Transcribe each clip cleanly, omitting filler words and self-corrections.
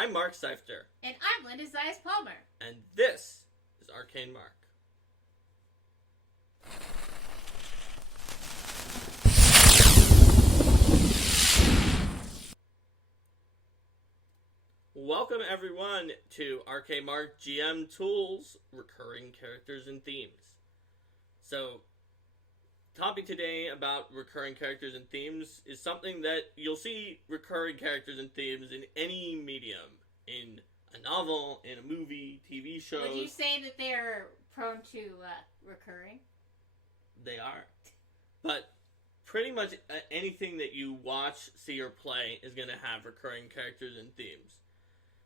I'm Mark Seifter. And I'm Linda Zayas Palmer. And this is Arcane Mark. Welcome everyone to Arcane Mark GM Tools, Recurring Characters and Themes. So, topic today about recurring characters and themes is something that you'll see recurring characters and themes in any medium. In a novel, in a movie, TV shows. Would you say that they're prone to recurring? They are. But pretty much anything that you watch, see, or play is going to have recurring characters and themes.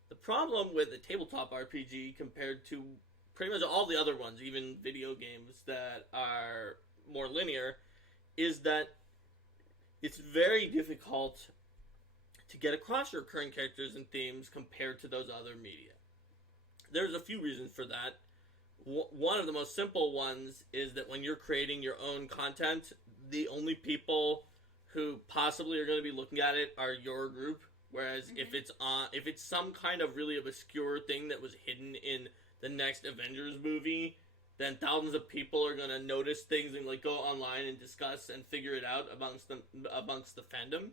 The problem with a tabletop RPG compared to pretty much all the other ones, even video games that are more linear, is that it's very difficult to get across recurring characters and themes compared to those other media. There's a few reasons for that. One of the most simple ones is that when you're creating your own content, the only people who possibly are going to be looking at it are your group. Whereas if it's some kind of really obscure thing that was hidden in the next Avengers movie, then thousands of people are going to notice things and go online and discuss and figure it out amongst the fandom.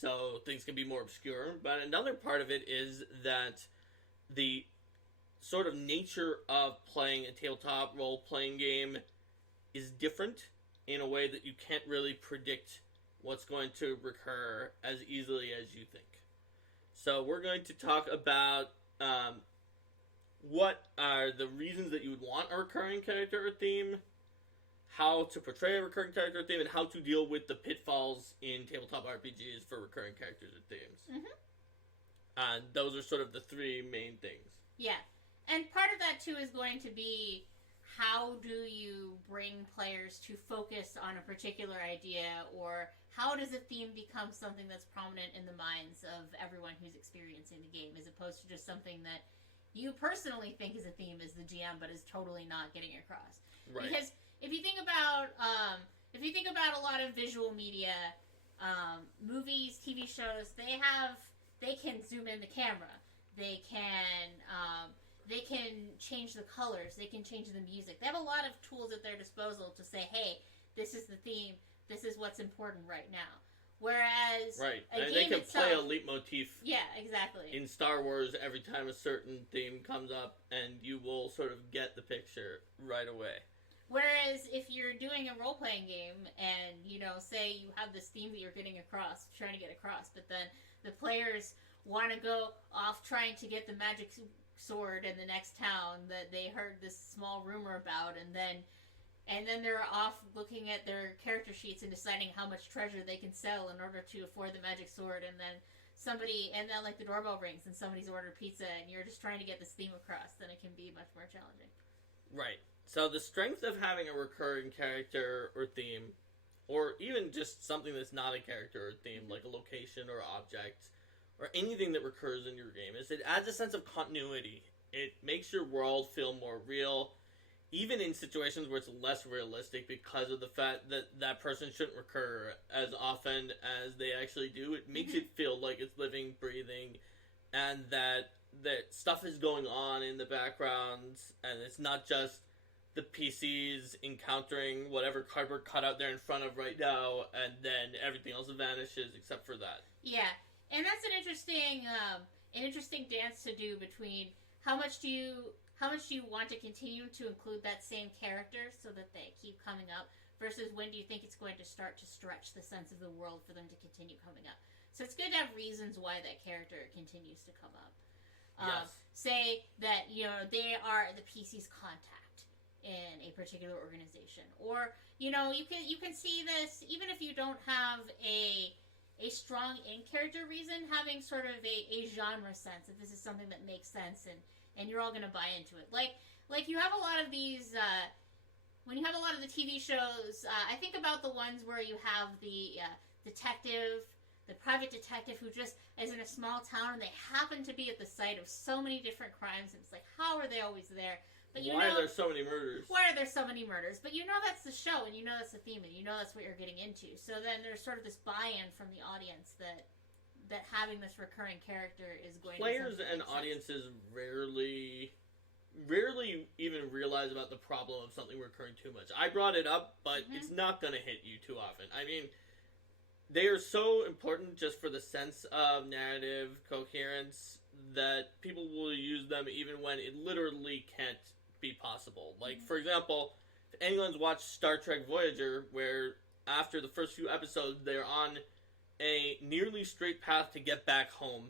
So things can be more obscure. But another part of it is that the sort of nature of playing a tabletop role-playing game is different in a way that you can't really predict what's going to recur as easily as you think. So we're going to talk about what are the reasons that you would want a recurring character or theme, how to portray a recurring character or theme, and how to deal with the pitfalls in tabletop RPGs for recurring characters or themes. Mm-hmm. Those are sort of the three main things. Yeah. And part of that, too, is going to be how do you bring players to focus on a particular idea, or how does a theme become something that's prominent in the minds of everyone who's experiencing the game, as opposed to just something that you personally think is a theme as the GM, but is totally not getting across. Right. Because if you think about a lot of visual media, movies, TV shows, they can zoom in the camera. They can change the colors. They can change the music. They have a lot of tools at their disposal to say, hey, this is the theme. This is what's important right now. Whereas right, a and game they can itself, play a leitmotif. Yeah, exactly. In Star Wars, every time a certain theme comes up, and you will sort of get the picture right away. Whereas if you're doing a role-playing game, and say you have this theme that you're trying to get across, but then the players want to go off trying to get the magic sword in the next town that they heard this small rumor about, and then they're off looking at their character sheets and deciding how much treasure they can sell in order to afford the magic sword, and then the doorbell rings and somebody's ordered pizza and you're just trying to get this theme across, then it can be much more challenging. Right. So the strength of having a recurring character or theme, or even just something that's not a character or theme, like a location or object, or anything that recurs in your game, is it adds a sense of continuity. It makes your world feel more real, even in situations where it's less realistic because of the fact that that person shouldn't recur as often as they actually do. It makes it feel like it's living, breathing, and that stuff is going on in the background, and it's not just the PCs encountering whatever cardboard cutout they're in front of right now, and then everything else vanishes except for that. Yeah, and that's an interesting dance to do between how much do you want to continue to include that same character so that they keep coming up, versus when do you think it's going to start to stretch the sense of the world for them to continue coming up. So it's good to have reasons why that character continues to come up. Yes. Say that they are the PC's contact in a particular organization, or you can see this even if you don't have a strong in-character reason, having sort of a genre sense that this is something that makes sense and you're all going to buy into it. Like you have a lot of these, when you have a lot of the TV shows, I think about the ones where you have the private detective who just is in a small town and they happen to be at the site of so many different crimes, and it's like, how are they always there? But why are there so many murders? Why are there so many murders? But that's the show, and that's the theme, and that's what you're getting into. So then there's sort of this buy-in from the audience that that having this recurring character is going Players to and audiences rarely even realize about the problem of something recurring too much. I brought it up, but it's not going to hit you too often. I mean, they are so important just for the sense of narrative coherence that people will use them even when it literally can't be possible. Like, for example, if anyone's watched Star Trek Voyager, where after the first few episodes, they're on a nearly straight path to get back home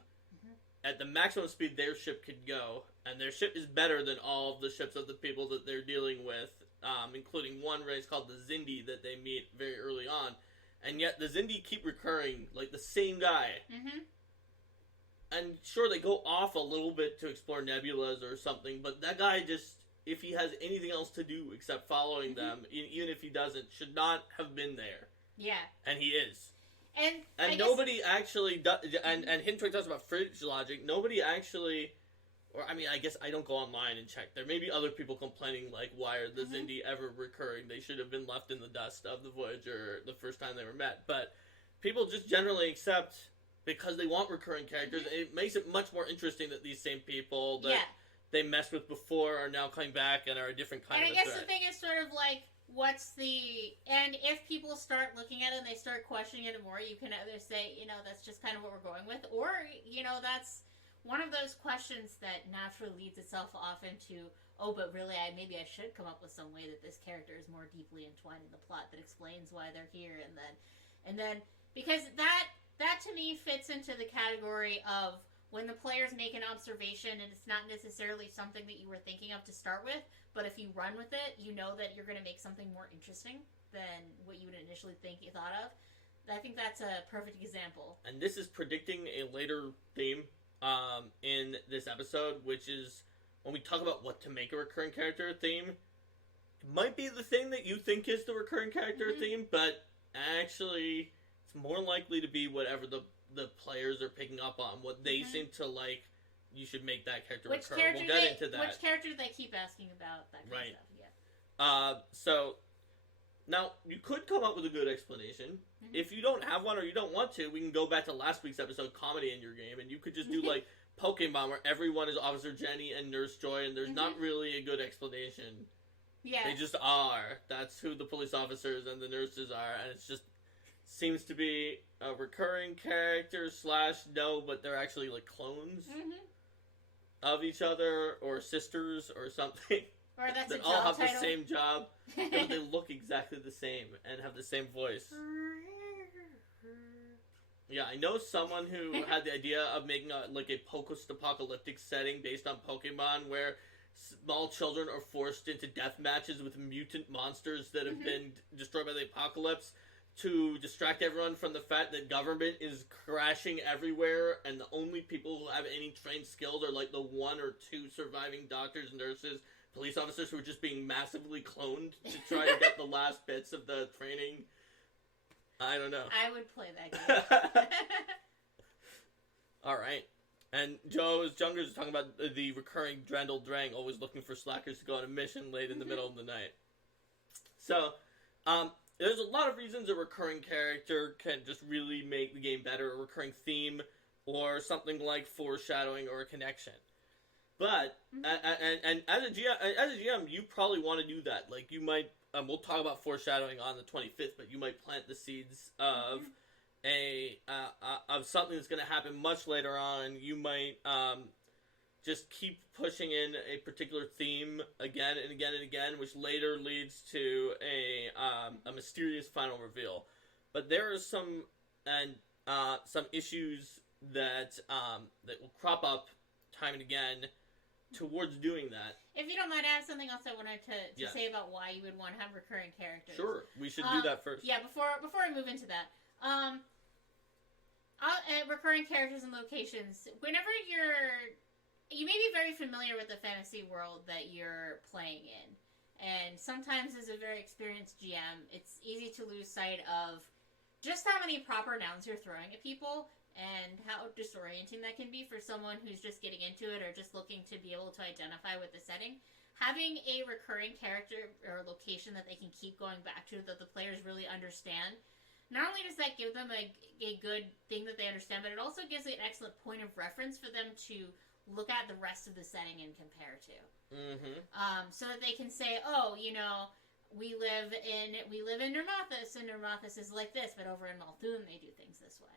at the maximum speed their ship could go, and their ship is better than all of the ships of the people that they're dealing with, including one race called the Xindi that they meet very early on, and yet the Xindi keep recurring, like the same guy. And sure, they go off a little bit to explore nebulas or something, but that guy just, if he has anything else to do except following them, even if he doesn't, should not have been there. Yeah. And he is. And nobody actually does, and Hintrick talks about fridge logic. Nobody actually, or I mean, I guess I don't go online and check. There may be other people complaining, like, why are the Xindi ever recurring? They should have been left in the dust of the Voyager the first time they were met. But people just generally accept, because they want recurring characters, it makes it much more interesting that these same people that they messed with before are now coming back and are a different kind of threat. And I guess the thing is sort of like, and if people start looking at it and they start questioning it more, you can either say, that's just kind of what we're going with, or, that's one of those questions that naturally leads itself off into, oh, but really, maybe I should come up with some way that this character is more deeply entwined in the plot that explains why they're here, and then, because that to me fits into the category of when the players make an observation and it's not necessarily something that you were thinking of to start with, but if you run with it, you know that you're going to make something more interesting than what you would initially think you thought of. I think that's a perfect example. And this is predicting a later theme in this episode, which is when we talk about what to make a recurring character theme, it might be the thing that you think is the recurring character theme, but actually it's more likely to be whatever the players are picking up on, what they seem to like. You should make that character recur. We'll get into that. Which character do they keep asking about? That kind of stuff. Yeah. So now you could come up with a good explanation. If you don't have one or you don't want to, we can go back to last week's episode, comedy in your game, and you could just do like Pokemon, where everyone is Officer Jenny and Nurse Joy, and there's not really a good explanation. Yeah. They just are. That's who the police officers and the nurses are, and it's just seems to be a recurring character / no, but they're actually like clones of each other or sisters or something. Or that's that a all job have title. the same job, but they look exactly the same and have the same voice. Yeah, I know someone who had the idea of making a post-apocalyptic setting based on Pokemon, where small children are forced into death matches with mutant monsters that have been destroyed by the apocalypse, to distract everyone from the fact that government is crashing everywhere, and the only people who have any trained skills are like the 1 or 2 surviving doctors, nurses, police officers who are just being massively cloned to try to get the last bits of the training. I don't know. I would play that game. Alright. And Joe's Jungers is talking about the recurring Drendel Drang always looking for slackers to go on a mission late in the middle of the night. So, there's a lot of reasons a recurring character can just really make the game better, a recurring theme, or something like foreshadowing or a connection. But, and as a GM, you probably want to do that. Like, you might, we'll talk about foreshadowing on the 25th, but you might plant the seeds of of something that's going to happen much later on. You might just keep pushing in a particular theme again and again and again, which later leads to a mysterious final reveal. But there are some issues that will crop up time and again towards doing that. If you don't mind, I have something else I wanted to say about why you would want to have recurring characters. Sure, we should do that first. Yeah, before I move into that. Recurring characters and locations. Whenever you may be very familiar with the fantasy world that you're playing in. And sometimes as a very experienced GM, it's easy to lose sight of just how many proper nouns you're throwing at people and how disorienting that can be for someone who's just getting into it or just looking to be able to identify with the setting. Having a recurring character or location that they can keep going back to that the players really understand not only does that give them a good thing that they understand, but it also gives an excellent point of reference for them to look at the rest of the setting and compare to. Mm-hmm. So that they can say, oh, we live in Nermathus, and Nermathus is like this, but over in Malthun they do things this way.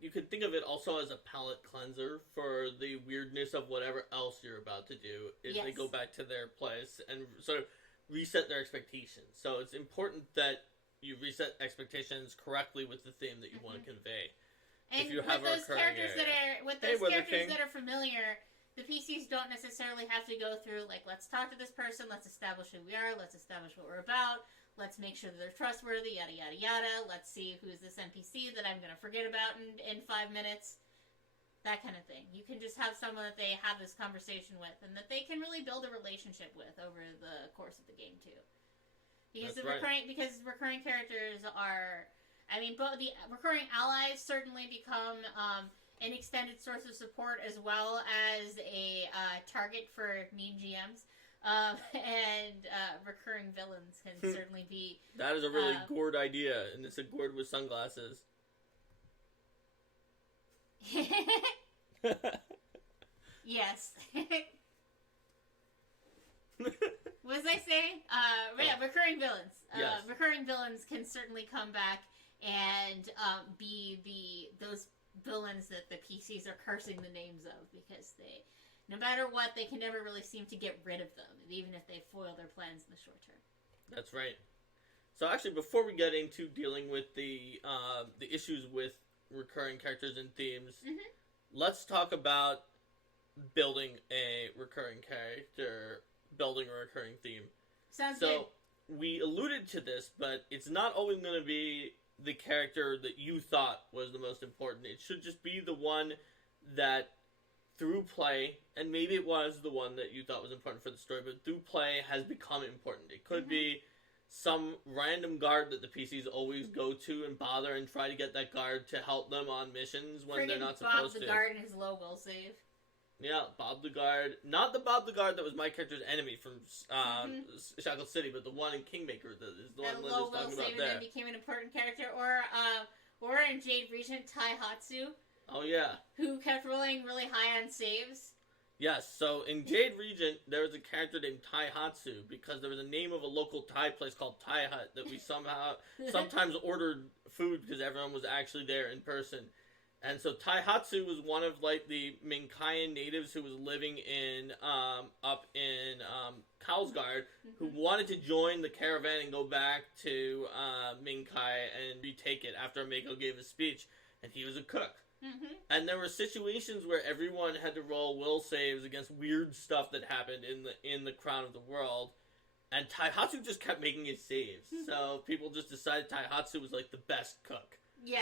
You could think of it also as a palate cleanser for the weirdness of whatever else you're about to do. Is They go back to their place and sort of reset their expectations. So it's important that you reset expectations correctly with the theme that you want to convey. And if you have with those characters that are familiar, the PCs don't necessarily have to go through, like, let's talk to this person, let's establish who we are, let's establish what we're about, let's make sure that they're trustworthy, yada, yada, yada. Let's see who's this NPC that I'm going to forget about in 5 minutes. That kind of thing. You can just have someone that they have this conversation with and that they can really build a relationship with over the course of the game, too. Because recurring characters are... both the recurring allies certainly become an extended source of support as well as a target for mean GMs. And recurring villains can certainly be... That is a really gourd idea, and it's a gourd with sunglasses. Yes. What was I saying? Recurring villains. Yes. Recurring villains can certainly come back and be those villains that the PCs are cursing the names of, because they... No matter what, they can never really seem to get rid of them, even if they foil their plans in the short term. That's right. So actually, before we get into dealing with the issues with recurring characters and themes, let's talk about building a recurring character, building a recurring theme. Sounds good. So we alluded to this, but it's not always going to be the character that you thought was the most important. It should just be the one that, through play, and maybe it was the one that you thought was important for the story, but through play has become important. It could be some random guard that the PCs always go to and bother and try to get that guard to help them on missions when they're not supposed to. Bob the guard and his low will save. Yeah, Bob the guard. Not the Bob the guard that was my character's enemy from Shackle City, but the one in Kingmaker that is the one Liz was talking about there. And then became an important character. Or in Jade Regent, Taihatsu. Oh, yeah. Who kept rolling really high on saves. Yes, so in Jade Regent, there was a character named Taihatsu, because there was a name of a local Thai place called Thai Hut that we sometimes ordered food because everyone was actually there in person. And so Taihatsu was one of, like, the Minkayan natives who was living in, up in, Kalsgard, who wanted to join the caravan and go back to, Minkai and retake it after Mako gave a speech, and he was a cook. And there were situations where everyone had to roll will saves against weird stuff that happened in the Crown of the World, and Taihatsu just kept making his saves. So people just decided Taihatsu was like the best cook. Yeah.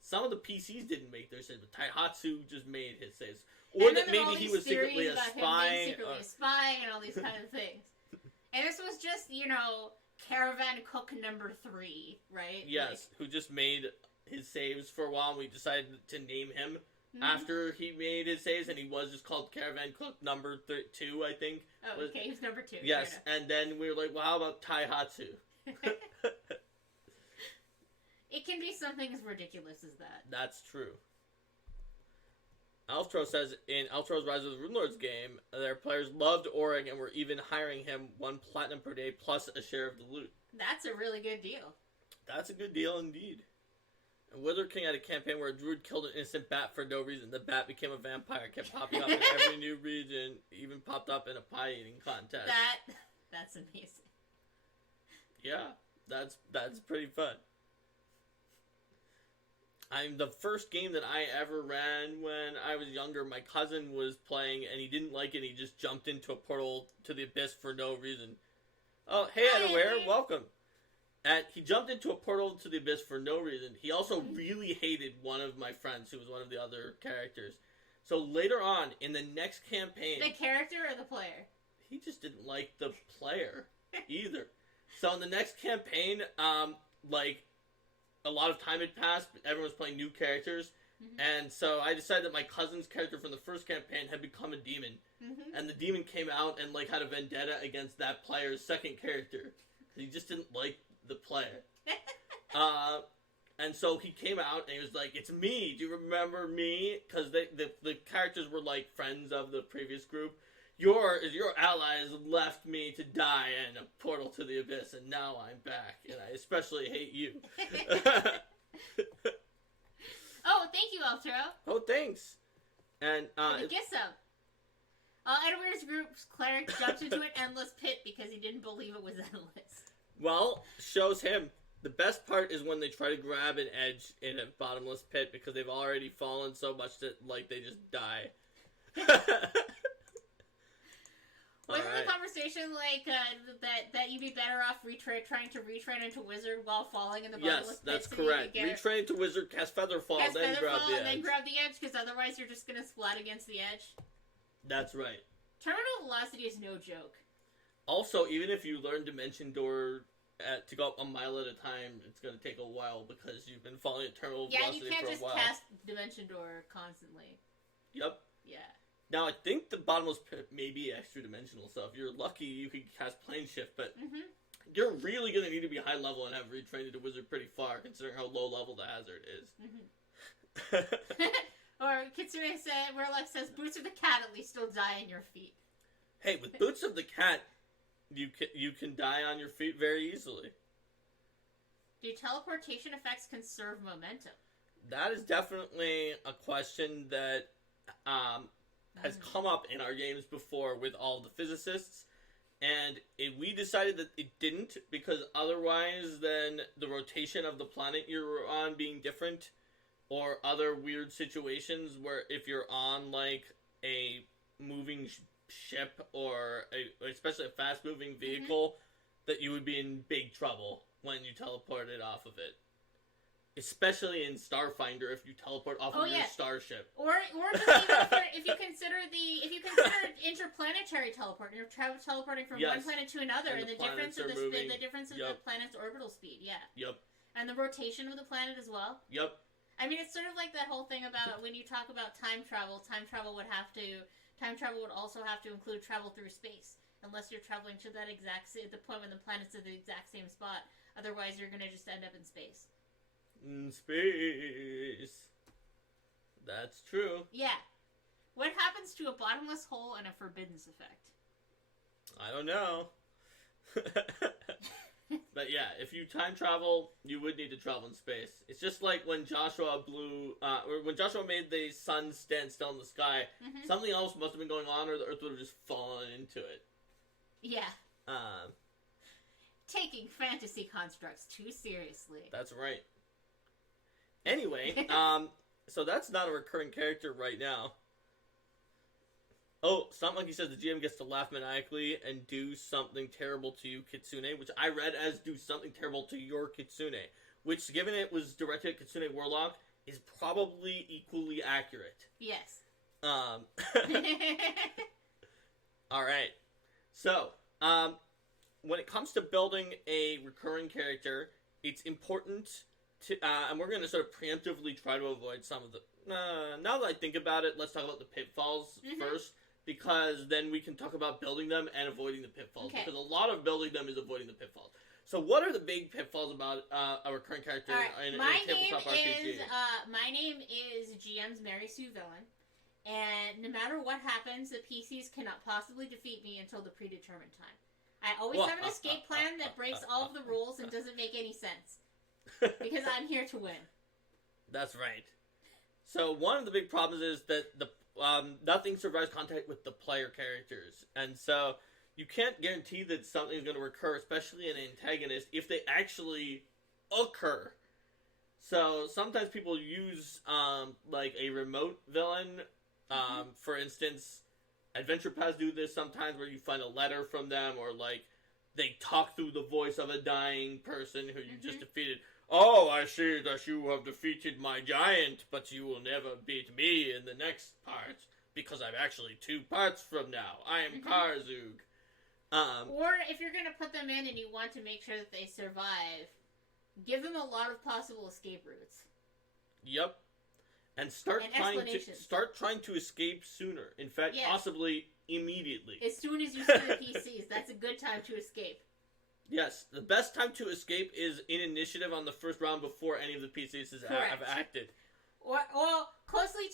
Some of the PCs didn't make their saves, but Taihatsu just made his saves. Or that maybe he was secretly a spy. Secretly a spy and all these kind of things. And this was just, caravan cook number 3, right? Yes, who just made his saves for a while, and we decided to name him after he made his saves, and he was just called Caravan Cook number 2, I think. Oh, okay, he was number 2. Yes, and then we were like, well, how about Taihatsu? It can be something as ridiculous as that. That's true. Elftro says, in Elftro's Rise of the Runelords game, their players loved Orig and were even hiring him 1 platinum per day plus a share of the loot. That's a really good deal. That's a good deal indeed. And Wither King had a campaign where a druid killed an innocent bat for no reason. The bat became a vampire, kept popping up in every new region, even popped up in a pie eating contest. That's amazing. Yeah, that's pretty fun. The first game that I ever ran when I was younger, my cousin was playing and he didn't like it. He just jumped into a portal to the abyss for no reason. Oh, hey, Adaware, welcome. And he jumped into a portal to the abyss for no reason. He also really hated one of my friends, who was one of the other characters. So later on, in the next campaign... The character or the player? He just didn't like the player either. So in the next campaign, a lot of time had passed, but everyone was playing new characters. And so I decided that my cousin's character from the first campaign had become a demon. And the demon came out and had a vendetta against that player's second character. He just didn't like the player. And so he came out and he was like, "It's me. Do you remember me?" Because the characters were like friends of the previous group. Your allies left me to die in a portal to the abyss, and now I'm back, and I especially hate you. Oh, thank you, Altro. Oh, thanks. And Get some. Edward's group's cleric jumped into an endless pit because he didn't believe it was endless. well, shows him. The best part is when they try to grab an edge in a bottomless pit because they've already fallen so much that like they just die. Wasn't the conversation like that you'd be better off trying to retrain into wizard while falling in the bottomless pit? Yes, that's correct. Retrain into wizard, cast Featherfall, then grab the edge. And then grab the edge, because otherwise you're just going to splat against the edge. That's right. Terminal velocity is no joke. Also, even if you learn Dimension Door to go up a mile at a time, it's going to take a while because you've been falling at terminal velocity for a while. Yeah, you can't just cast Dimension Door constantly. Yep. Yeah. Now, I think the bottomless pit may be extra dimensional, so if you're lucky, you could cast Plane Shift, but you're really going to need to be high level and have retrained into wizard pretty far, considering how low level the hazard is. Or Kitsune said, Warlock says, Boots of the Cat at least still die on your feet. Hey, with Boots of the Cat, you can die on your feet very easily. Do teleportation effects conserve momentum? That is definitely a question that has come up in our games before with all the physicists, and we decided that it didn't, because otherwise then the rotation of the planet you're on being different, or other weird situations where if you're on like a moving ship or especially a fast moving vehicle, that you would be in big trouble when you teleported off of it. Especially in Starfinder, if you teleport off of your starship, or just even if you consider interplanetary teleport, you're teleporting from one planet to another, and the difference of the difference of the planet's orbital speed, and the rotation of the planet as well. I mean, it's sort of like that whole thing about when you talk about time travel would also have to include travel through space, unless you're traveling to that the point when the planet's at the exact same spot. Otherwise, you're gonna just end up in space. In space. That's true. Yeah. What happens to a bottomless hole and a forbiddance effect? I don't know. But yeah, if you time travel, you would need to travel in space. It's just like when Joshua when Joshua made the sun stand still in the sky, something else must have been going on, or the Earth would have just fallen into it. Yeah. Taking fantasy constructs too seriously. That's right. Anyway, so that's not a recurring character right now. Oh, Stunt Monkey says the GM gets to laugh maniacally and do something terrible to you, Kitsune, which I read as do something terrible to your Kitsune, which, given it was directed at Kitsune Warlock, is probably equally accurate. Yes. Alright. So, when it comes to building a recurring character, it's important to, and we're going to sort of preemptively try to avoid some of the, now that I think about it, let's talk about the pitfalls first, because then we can talk about building them and avoiding the pitfalls, because a lot of building them is avoiding the pitfalls. So what are the big pitfalls about a recurring character in a tabletop RPG? My name is GM's Mary Sue Villain, and no matter what happens, the PCs cannot possibly defeat me until the predetermined time. I always have an escape plan that breaks all of the rules and doesn't make any sense. Because I'm here to win. That's right. So one of the big problems is that nothing survives contact with the player characters. And so you can't guarantee that something's going to recur, especially an antagonist, if they actually occur. So sometimes people use like a remote villain. For instance, Adventure Paths do this sometimes, where you find a letter from them, or like they talk through the voice of a dying person who you just defeated. Oh, I see that you have defeated my giant, but you will never beat me in the next part, because I'm actually 2 parts from now. I am Karzug. Or if you're going to put them in and you want to make sure that they survive, give them a lot of possible escape routes. Yep. And start trying to escape sooner. In fact, possibly immediately. As soon as you see the PCs, that's a good time to escape. Yes, the best time to escape is in initiative on the first round before any of the PCs have acted. Or closely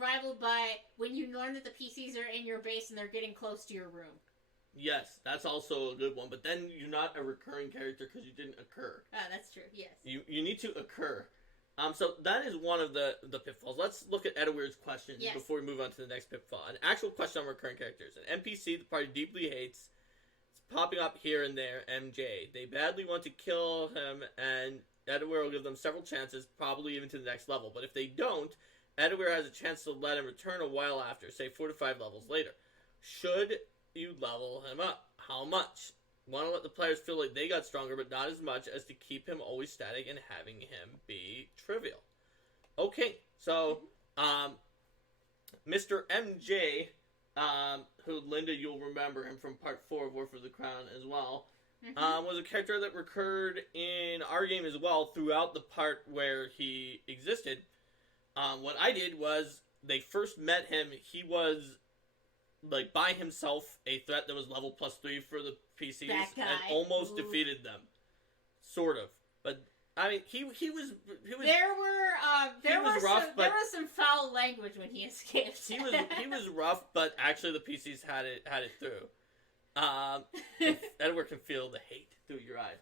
rivaled by when you learn that the PCs are in your base and they're getting close to your room. Yes, that's also a good one. But then you're not a recurring character because you didn't occur. Ah, that's true. Yes. You need to occur. So that is one of the pitfalls. Let's look at Edward's question before we move on to the next pitfall. An actual question on recurring characters. An NPC the party deeply hates. It's popping up here and there. MJ. They badly want to kill him, and Edward will give them several chances, probably even to the next level. But if they don't, Edward has a chance to let him return a while after, say 4 to 5 levels later. Should you level him up? How much? Want to let the players feel like they got stronger, but not as much as to keep him always static and having him be trivial. Okay, so Mr. MJ, who Linda, you'll remember him from part 4 of War for the Crown as well, was a character that recurred in our game as well throughout the part where he existed. What I did was, they first met him, he was like by himself a threat that was level +3 for the PCs and almost defeated them, sort of. But I mean, he was there was some foul language when he escaped. he was rough, but actually the PCs had it through. Edward can feel the hate through your eyes.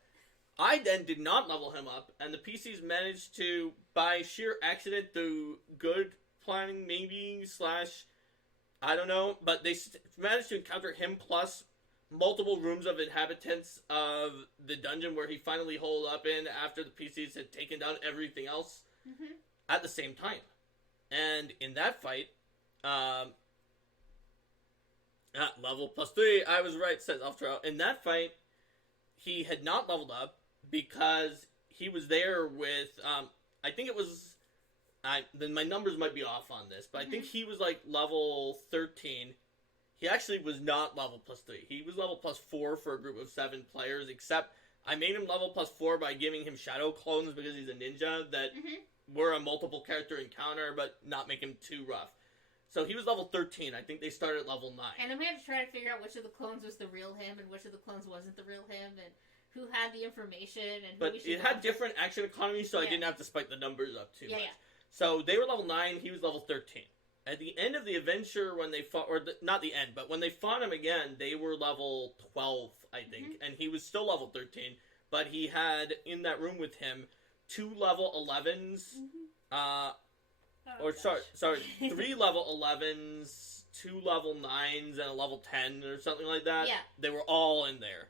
I then did not level him up, and the PCs managed to, by sheer accident, through good planning, maybe / I don't know, but they managed to encounter him plus multiple rooms of inhabitants of the dungeon where he finally holed up in after the PCs had taken down everything else at the same time. And in that fight, level +3, I was right, says Alftrell. In that fight, he had not leveled up because he was there with, I think it was... then my numbers might be off on this, but I think he was like level 13. He actually was not level +3. He was level +4 for a group of 7 players, except I made him level +4 by giving him shadow clones because he's a ninja that were a multiple character encounter, but not make him too rough. So he was level 13. I think they started at level 9. And then we had to try to figure out which of the clones was the real him and which of the clones wasn't the real him, and who had the information. And but it had different action economies, so I didn't have to spike the numbers up too much. So they were level 9, he was level 13. At the end of the adventure, when they fought, not the end, but when they fought him again, they were level 12, I think, and he was still level 13, but he had, in that room with him, 2 level 11s, 3 level 11s, 2 level 9s, and a level 10, or something like that. Yeah. They were all in there.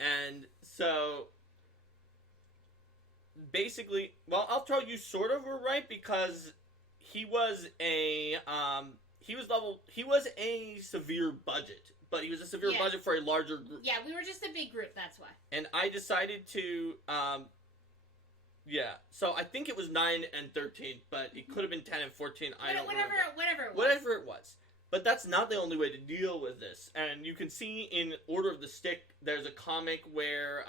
And so... basically, well, I'll tell you sort of were right because he was a severe budget, but he was a severe budget for a larger group. Yeah, we were just a big group, that's why. And I decided to, so I think it was 9 and 13, but it could have been 10 and 14, I don't remember. Whatever it was. But that's not the only way to deal with this. And you can see in Order of the Stick, there's a comic where,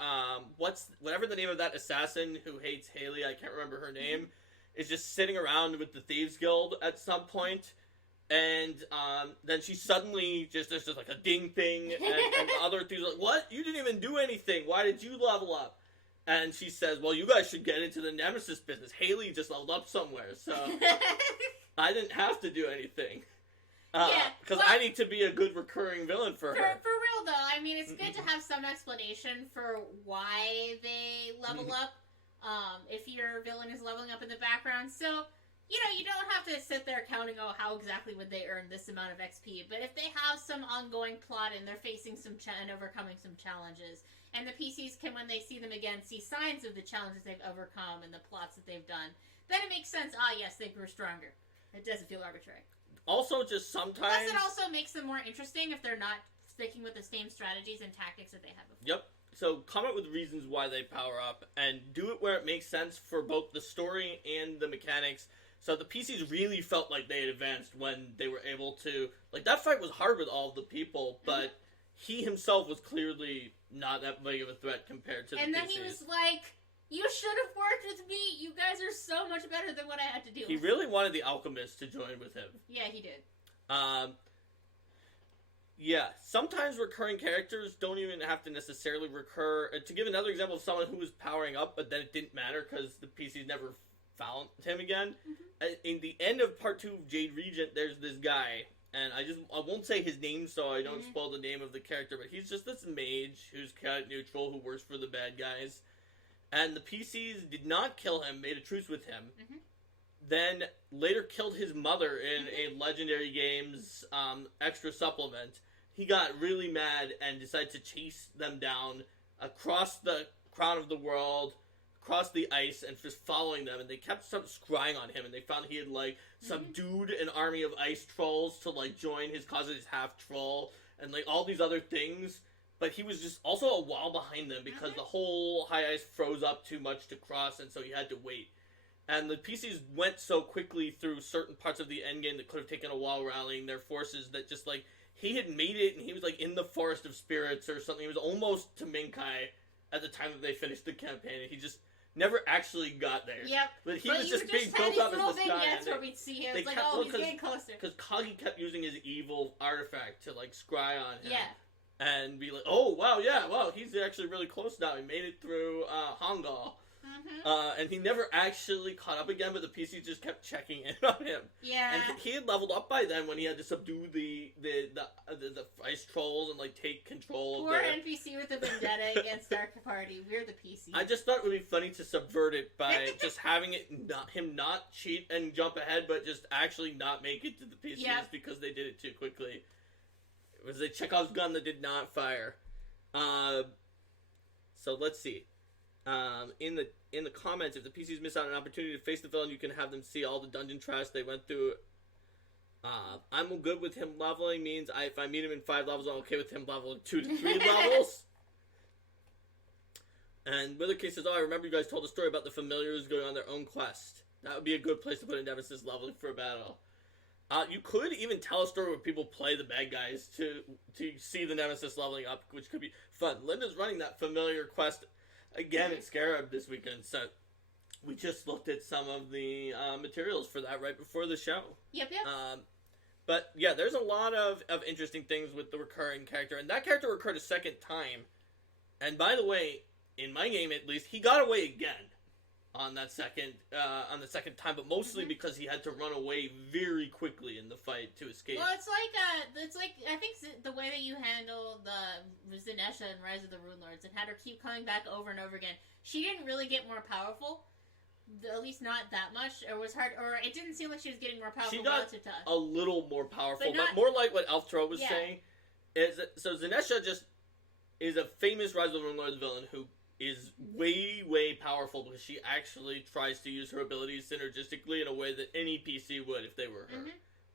whatever the name of that assassin who hates Haley, I can't remember her name, is just sitting around with the Thieves Guild at some point. And then she suddenly there's just like a ding thing, and the other thieves are like, what? You didn't even do anything. Why did you level up? And she says, well, you guys should get into the Nemesis business. Haley just leveled up somewhere, so I didn't have to do anything. Because I need to be a good recurring villain for her. For real, though, I mean, it's good to have some explanation for why they level up, if your villain is leveling up in the background. So, you don't have to sit there counting, how exactly would they earn this amount of XP. But if they have some ongoing plot and they're facing and overcoming some challenges, and the PCs can, when they see them again, see signs of the challenges they've overcome and the plots that they've done, then it makes sense, yes, they grew stronger. It doesn't feel arbitrary. Also, just sometimes... Plus, it also makes them more interesting if they're not sticking with the same strategies and tactics that they had before. Yep. So, come up with reasons why they power up, and do it where it makes sense for both the story and the mechanics. So, the PCs really felt like they had advanced when they were able to... Like, that fight was hard with all the people, but he himself was clearly not that big of a threat compared to the PCs. And then he was like... You should have worked with me. You guys are so much better than what I had to do. He really wanted the Alchemist to join with him. Yeah, he did. Yeah, sometimes recurring characters don't even have to necessarily recur. To give another example of someone who was powering up, but then it didn't matter because the PCs never found him again. In the end of part 2 of Jade Regent, there's this guy, and I won't say his name so I don't spoil the name of the character, but he's just this mage who's chaotic neutral who works for the bad guys. And the PCs did not kill him, made a truce with him. Then later killed his mother in a Legendary Games extra supplement. He got really mad and decided to chase them down across the crown of the world, across the ice, and just following them. And they kept scrying on him, and they found he had like subdued an army of ice trolls to like join his cause as half troll, and like all these other things. But he was just also a while behind them because the whole high ice froze up too much to cross, and so he had to wait. And the PCs went so quickly through certain parts of the endgame that could have taken a while rallying their forces that just like he had made it, and he was like in the Forest of Spirits or something. He was almost to Minkai at the time that they finished the campaign, and he just never actually got there. Yep. But he was just being built up as the sky. That's where we'd see him. It's like, oh, he's getting closer. Because Kagi kept using his evil artifact to like scry on him. Yeah. And be like, oh, wow, he's actually really close now. He made it through Hongal. And he never actually caught up again, but the PC just kept checking in on him. Yeah. And he had leveled up by then when he had to subdue the ice trolls and like take control Poor of their... NPC with a vendetta against our party. We're the PC. I just thought it would be funny to subvert it by just having him not cheat and jump ahead, but just actually not make it to the PCs because they did it too quickly. It was a Chekhov's gun that did not fire. So let's see. In the comments, if the PCs miss out on an opportunity to face the villain, you can have them see all the dungeon trash they went through. I'm good with him leveling means if I meet him in 5 levels, I'm okay with him leveling 2 to 3 levels. And Withercase says, I remember you guys told a story about the familiars going on their own quest. That would be a good place to put a Nemesis leveling for a battle. You could even tell a story where people play the bad guys to see the Nemesis leveling up, which could be fun. Linda's running that familiar quest again at Scarab this weekend, so we just looked at some of the materials for that right before the show. Yep. But yeah, there's a lot of interesting things with the recurring character, and that character recurred a second time. And by the way, in my game at least, he got away again on the second time, but mostly because he had to run away very quickly in the fight to escape. Well, it's like I think the way that you handle the Zenesha and Rise of the Rune Lords and had her keep coming back over and over again. She didn't really get more powerful, at least not that much. Or was hard, or it didn't seem like she was getting more powerful. She got relative to us. A little more powerful, but more like what Elftro was saying. So Zenesha just is a famous Rise of the Rune Lords villain who is way, way powerful because she actually tries to use her abilities synergistically in a way that any PC would if they were her.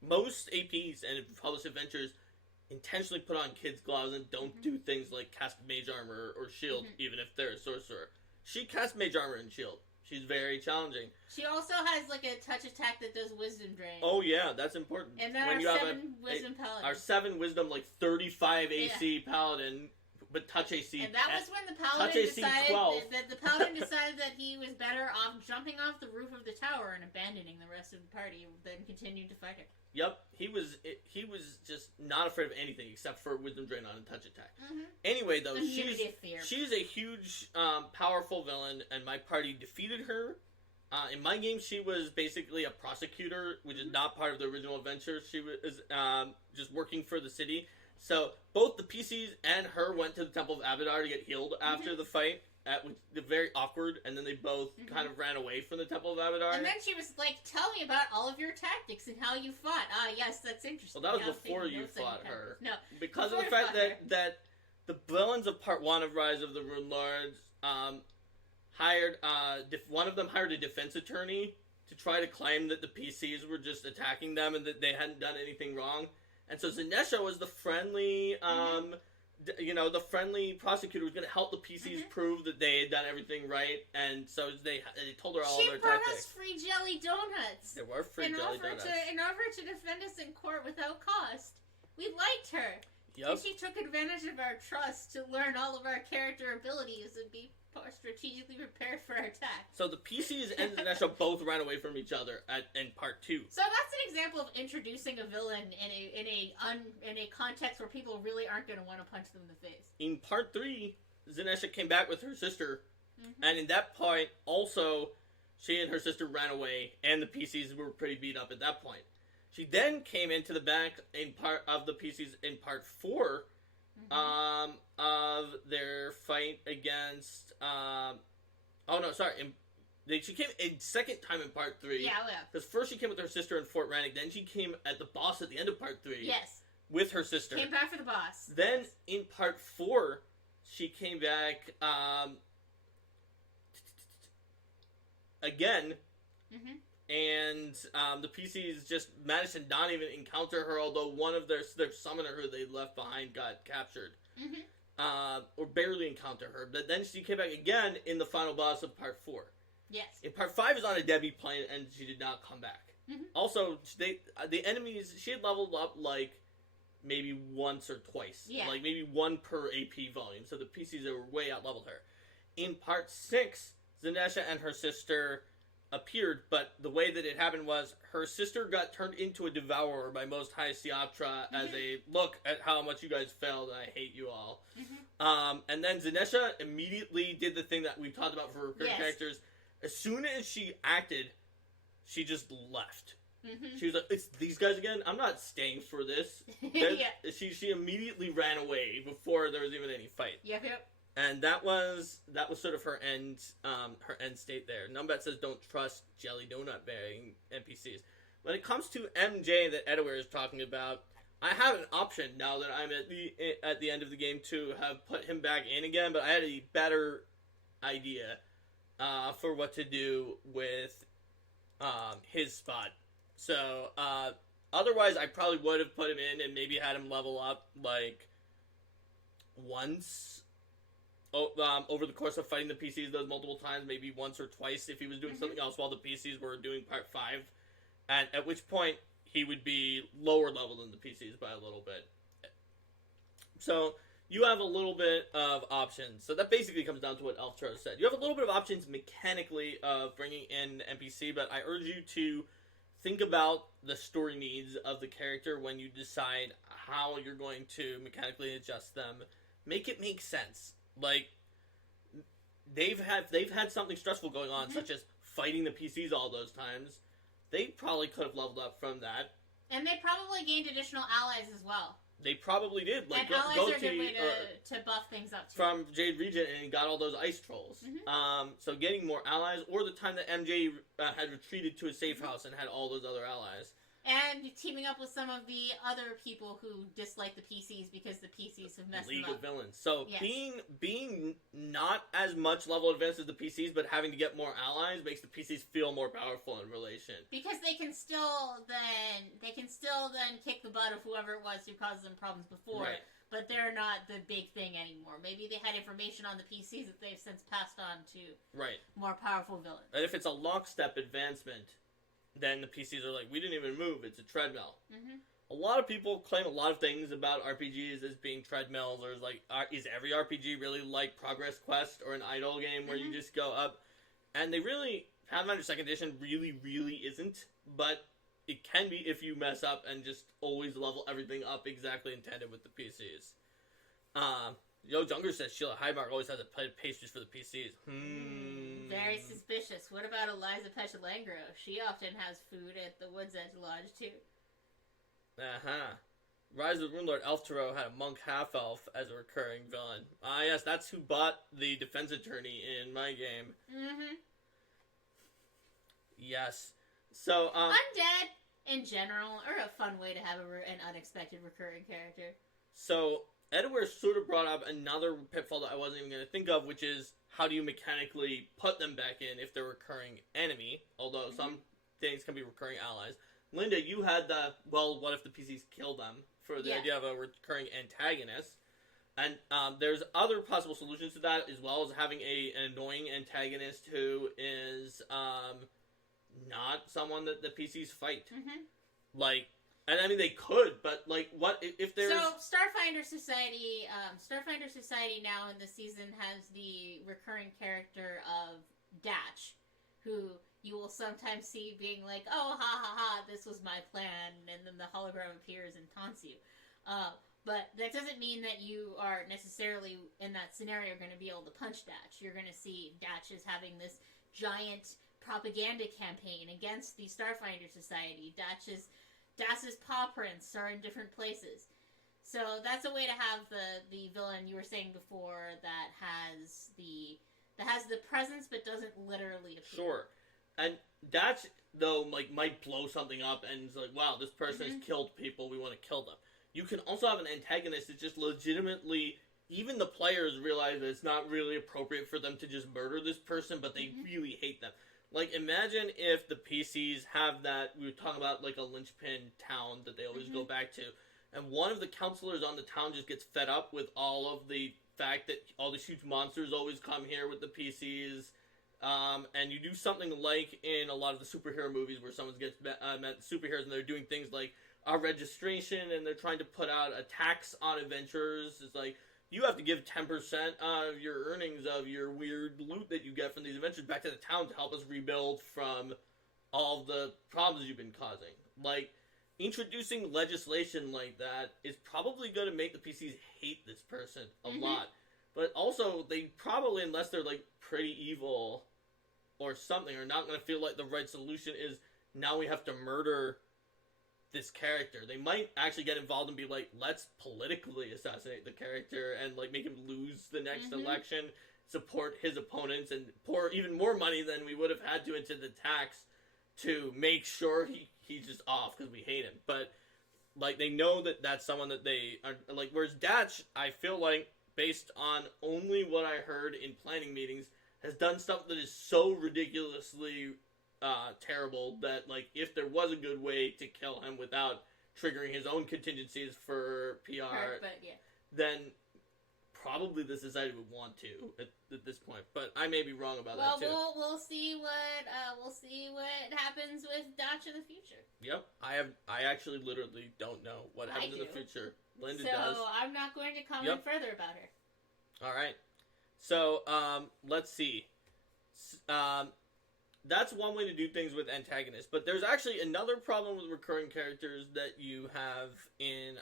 Most APs and published adventures intentionally put on kids' gloves and don't do things like cast mage armor or shield, even if they're a sorcerer. She casts mage armor and shield. She's very challenging. She also has like a touch attack that does wisdom drain. Oh yeah, that's important. And then our 7 wisdom paladin. Our 7 wisdom, like 35 AC paladin. But touch AC, and that was when the paladin decided that he was better off jumping off the roof of the tower and abandoning the rest of the party than continuing to fight her. Yep, he was just not afraid of anything except for wisdom drain on a touch attack. Anyway, though, she's a huge, powerful villain, and my party defeated her. In my game, she was basically a prosecutor, which is not part of the original adventure. She was just working for the city. So, both the PCs and her went to the Temple of Abadar to get healed after the fight. Which very awkward, and then they both kind of ran away from the Temple of Abadar. And then she was like, tell me about all of your tactics and how you fought. Ah, yes, that's interesting. Well, that was before you fought her. No. Because of the fact that the villains of Part 1 of Rise of the Rune Lords one of them hired a defense attorney to try to claim that the PCs were just attacking them and that they hadn't done anything wrong. And so Zenesha was the friendly, the friendly prosecutor who was going to help the PCs prove that they had done everything right. And so they told her all their tactics. She brought us free jelly donuts. There were free jelly donuts. In order to defend us in court without cost. We liked her. Yep. And she took advantage of our trust to learn all of our character abilities and be strategically prepared for our attack. So the PCs and Zenesha both ran away from each other in Part 2. So that's an example of introducing a villain in a context where people really aren't going to want to punch them in the face. In part 3, Zanesha came back with her sister, and in that point, also, she and her sister ran away, and the PCs were pretty beat up at that point. She then came into the back in part of the PCs in part 4, of their fight against, she came a second time in part 3. Yeah. Because first she came with her sister in Fort Rannoch, then she came at the boss at the end of part 3. Yes. With her sister. Came back for the boss. Then in part 4, she came back, again, and the PCs just managed to not even encounter her, although one of their summoner who they left behind got captured. Or barely encounter her. But then she came back again in the final boss of part 4. Yes. In part 5 is on a Debbie plane, and she did not come back. Also, the enemies, she had leveled up, like, maybe once or twice. Yeah. Like, maybe one per AP volume, so the PCs that were way out-leveled her. In part 6, Zanesha and her sister appeared, but the way that it happened was her sister got turned into a devourer by Most High Siatra as a look at how much you guys failed and I hate you all. And then Zanesha immediately did the thing that we talked about for recurring characters. As soon as she acted, she just left. She was like, "It's these guys again? I'm not staying for this." She immediately ran away before there was even any fight. Yep. And that was sort of her end state there. Numbat says don't trust jelly donut bearing NPCs. When it comes to MJ that Edward is talking about, I have an option now that I'm at the end of the game to have put him back in again, but I had a better idea for what to do with his spot. So otherwise I probably would have put him in and maybe had him level up like once over the course of fighting the PCs those multiple times, maybe once or twice if he was doing something else while the PCs were doing part 5, and at which point he would be lower level than the PCs by a little bit. So you have a little bit of options. So that basically comes down to what Elftro said. You have a little bit of options mechanically of bringing in NPC, but I urge you to think about the story needs of the character when you decide how you're going to mechanically adjust them. Make it make sense. Like, they've had something stressful going on, such as fighting the PCs all those times. They probably could have leveled up from that. And they probably gained additional allies as well. They probably did. Like, and allies are a good way to buff things up, too. From Jade Regent, and he got all those ice trolls. So getting more allies, or the time that MJ had retreated to a safe house and had all those other allies. And teaming up with some of the other people who dislike the PCs because the PCs have messed League them up. of Villains. So yes. being not as much level advanced as the PCs, but having to get more allies makes the PCs feel more powerful in relation. Because they can still then kick the butt of whoever it was who caused them problems before. Right. But they're not the big thing anymore. Maybe they had information on the PCs that they've since passed on to more powerful villains. And if it's a lockstep advancement, then the PCs are like, we didn't even move, it's a treadmill. A lot of people claim a lot of things about RPGs as being treadmills, or like, is every RPG really like Progress Quest or an idle game where you just go up? And they really, Pathfinder 2nd Edition really isn't, but it can be if you mess up and just always level everything up exactly intended with the PCs. Yo Junger says Sheila Highmark always has a pastries for the PCs. Very suspicious. What about Eliza Petulangro? She often has food at the Woods Edge Lodge, too. Rise of the Runelord Elftro had a monk half-elf as a recurring villain. Yes, that's who bought the defense attorney in my game. Yes. So, Undead, in general, are a fun way to have an unexpected recurring character. So, Edward sort of brought up another pitfall that I wasn't even going to think of, which is how do you mechanically put them back in if they're a recurring enemy, although some things can be recurring allies. Linda, you had what if the PCs kill them, for the idea of a recurring antagonist. And there's other possible solutions to that, as well as having an annoying antagonist who is not someone that the PCs fight. Like, and I mean, they could, but, like, what if there's... So, Starfinder Society now in the season has the recurring character of Datch, who you will sometimes see being like, oh, ha ha ha, this was my plan, and then the hologram appears and taunts you. But that doesn't mean that you are necessarily, in that scenario, going to be able to punch Datch. You're going to see Datch is having this giant propaganda campaign against the Starfinder Society. Datch's paw prints are in different places. So that's a way to have the villain you were saying before that has the presence but doesn't literally appear. Sure. And Datch, though, like, might blow something up and it's like, wow, this person has killed people, we want to kill them. You can also have an antagonist that just legitimately, even the players realize that it's not really appropriate for them to just murder this person, but they really hate them. Like, imagine if the PCs have that, we were talking about, like, a linchpin town that they always go back to, and one of the counselors on the town just gets fed up with all of the fact that all these huge monsters always come here with the PCs, and you do something like in a lot of the superhero movies where someone gets met superheroes and they're doing things like a registration and they're trying to put out a tax on adventurers. It's like, you have to give 10% of your earnings of your weird loot that you get from these adventures back to the town to help us rebuild from all the problems you've been causing. Like, introducing legislation like that is probably going to make the PCs hate this person a lot. But also, they probably, unless they're, like, pretty evil or something, are not going to feel like the right solution is, now we have to murder this character. They might actually get involved and be like, let's politically assassinate the character and, like, make him lose the next election, support his opponents, and pour even more money than we would have had to into the tax to make sure he's just off because we hate him. But, like, they know that that's someone that they are, like, whereas Datch, I feel like, based on only what I heard in planning meetings, has done stuff that is so ridiculously terrible that, like, if there was a good way to kill him without triggering his own contingencies for PR, then probably the society would want to at this point. But I may be wrong about that too. Well, we'll see what happens with Datch in the future. Yep, I actually literally don't know what happens in the future. Linda does. So I'm not going to comment further about her. All right. So let's see. That's one way to do things with antagonists, but there's actually another problem with recurring characters that you have in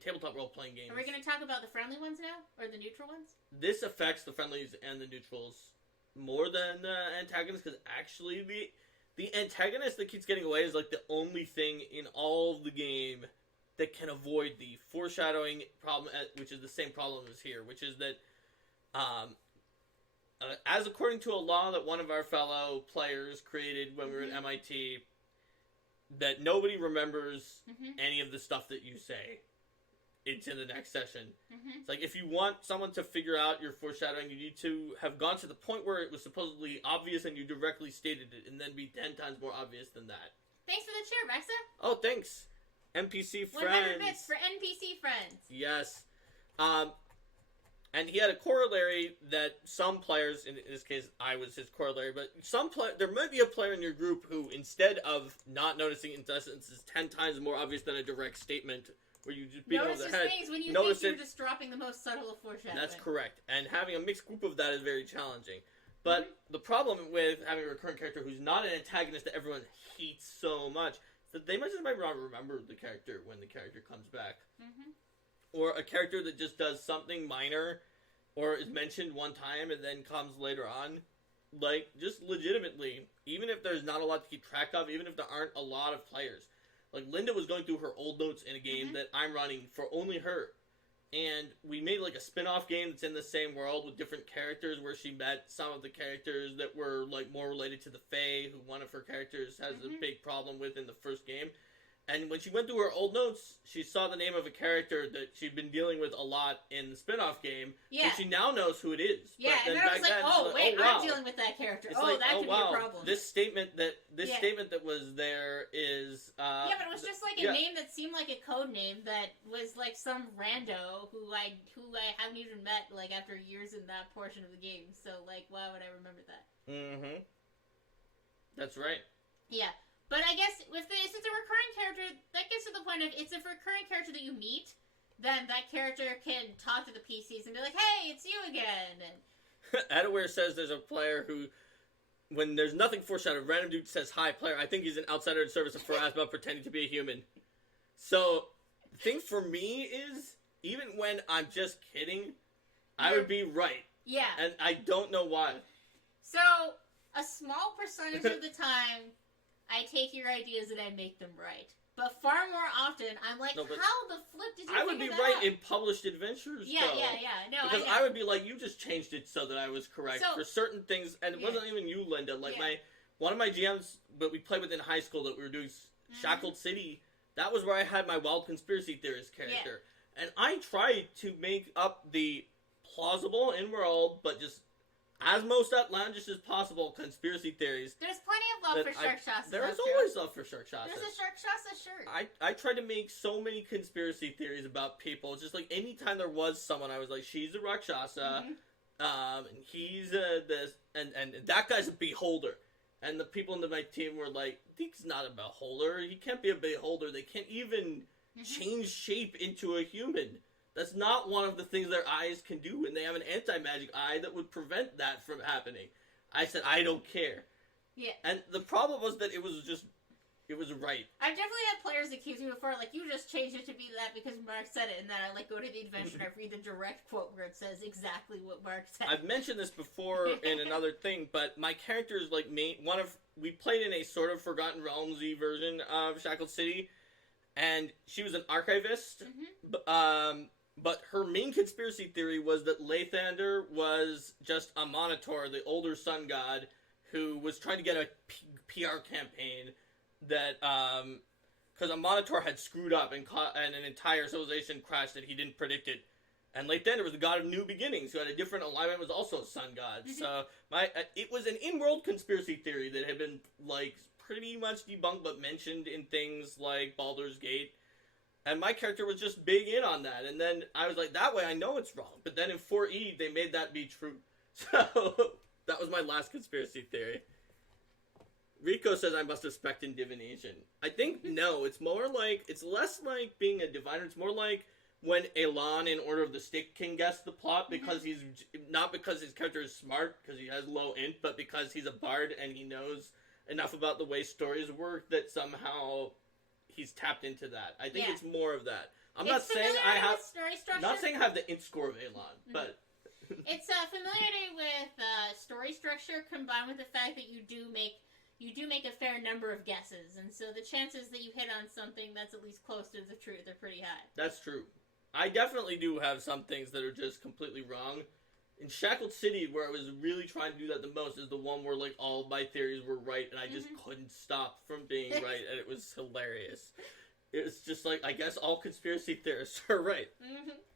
tabletop role-playing games. Are we going to talk about the friendly ones now, or the neutral ones? This affects the friendlies and the neutrals more than the antagonists, because actually the antagonist that keeps getting away is like the only thing in all of the game that can avoid the foreshadowing problem, which is the same problem as here, which is that as according to a law that one of our fellow players created when we were at MIT, that nobody remembers any of the stuff that you say into the next session. It's like, if you want someone to figure out your foreshadowing, you need to have gone to the point where it was supposedly obvious and you directly stated it, and then be 10 times more obvious than that. Thanks for the chair, Rexa. Oh, thanks. NPC friends. 100 bits for NPC friends. Yes. And he had a corollary that some players, in this case I was his corollary, but there might be a player in your group who, instead of not noticing intelligence, is 10 times more obvious than a direct statement where you just beat over the head. Things when you think you're just dropping the most subtle of foreshadowing. That's correct. And having a mixed group of that is very challenging. But the problem with having a recurrent character who's not an antagonist that everyone hates so much is that they might not remember the character when the character comes back. Or a character that just does something minor or is mentioned one time and then comes later on. Like, just legitimately, even if there's not a lot to keep track of, even if there aren't a lot of players. Like, Linda was going through her old notes in a game that I'm running for only her. And we made, like, a spin-off game that's in the same world with different characters where she met some of the characters that were, like, more related to the Fae, who one of her characters has a big problem with in the first game. And when she went through her old notes, she saw the name of a character that she'd been dealing with a lot in the spin-off game. Yeah. So she now knows who it is. Yeah, but and then I was like, I'm dealing with that character. It's that could be a problem. This statement that was there is... yeah, but it was just like a name that seemed like a code name that was like some rando who I haven't even met, like, after years in that portion of the game. So, like, why would I remember that? That's right. Yeah. But I guess since it's a recurring character, that gets to the point of, it's a recurring character that you meet, then that character can talk to the PCs and be like, hey, it's you again. And Adaware says there's a player who when there's nothing foreshadowed, random dude says, "Hi, player, I think he's an outsider in service of Pharasma pretending to be a human." So, the thing for me is, even when I'm just kidding, I would be right. Yeah. And I don't know why. So, a small percentage of the time, I take your ideas and I make them right. But far more often, I'm like, how the flip did you I would be that right out? in published adventures, Yeah, though. No, because I would be like, you just changed it so that I was correct for certain things, and it wasn't even you, Linda. Like, one of my GMs, but we played with in high school that we were doing Shackled City, that was where I had my Wild Conspiracy Theorist character. Yeah. And I tried to make up the plausible in-world, but just as most outlandish as possible conspiracy theories. There's plenty of love for Shark Shasta. There is always love for Shark Shasta. There's a Shark Shasta shirt. I tried to make so many conspiracy theories about people. It's just like anytime there was someone, I was like, she's a Rakshasa, and he's this, and that guy's a beholder. And the people in my team were like, he's not a beholder. He can't be a beholder. They can't even change shape into a human. That's not one of the things their eyes can do, and they have an anti-magic eye that would prevent that from happening. I said, I don't care. Yeah. And the problem was that it was right. I've definitely had players accuse me before, like, you just changed it to be that because Mark said it, and then I, like, go to the adventure and I read the direct quote where it says exactly what Mark said. I've mentioned this before in another thing, but my character is, like, we played in a sort of Forgotten Realms-y version of Shackled City, and she was an archivist, but her main conspiracy theory was that Lathander was just a Monitor, the older sun god, who was trying to get a PR campaign that, because a Monitor had screwed up and an entire civilization crashed and he didn't predict it. And Lathander was the god of new beginnings, who had a different alignment, was also a sun god. So, it was an in-world conspiracy theory that had been, like, pretty much debunked, but mentioned in things like Baldur's Gate. And my character was just big in on that. And then I was like, that way I know it's wrong. But then in 4E, they made that be true. So, that was my last conspiracy theory. Rico says I must suspect in divination. I think, no, it's less like being a diviner. It's more like when Elan in Order of the Stick can guess the plot because he's, not because his character is smart, because he has low int, but because he's a bard and he knows enough about the way stories work that somehow he's tapped into that. I think it's more of that. I'm not saying I have the int score of Elan, but it's familiarity with story structure combined with the fact that you do make a fair number of guesses, and so the chances that you hit on something that's at least close to the truth are pretty high. That's true. I definitely do have some things that are just completely wrong. In Shackled City, where I was really trying to do that the most, is the one where, like, all my theories were right, and I just couldn't stop from being right, and it was hilarious. It's just like, I guess all conspiracy theorists are right.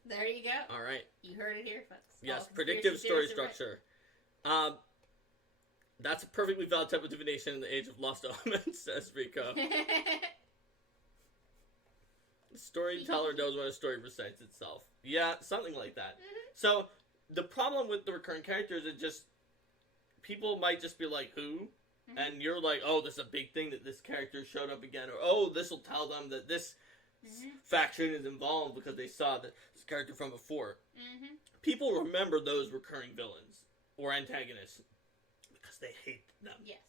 There you go. All right. You heard it here, folks. Yes, predictive story structure. Right. That's a perfectly valid type of divination in the age of lost elements, says Rico. The storyteller knows when a story recites itself. Yeah, something like that. So, the problem with the recurring characters is just, people might just be like, who? And you're like, oh, this is a big thing that this character showed up again, or oh, this will tell them that this faction is involved because they saw this character from before. People remember those recurring villains or antagonists because they hate them. Yes.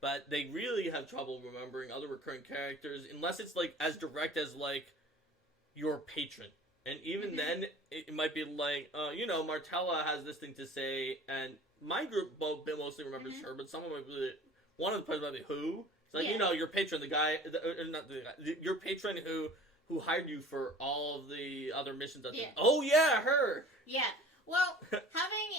But they really have trouble remembering other recurring characters unless it's like as direct as like your patron. And even then, it might be like, Martella has this thing to say, and my group mostly remembers her, but someone might be, one of the players might be who? It's like, your patron, the guy, not the guy, your patron who hired you for all of the other missions. Oh yeah, her! Yeah. Well, having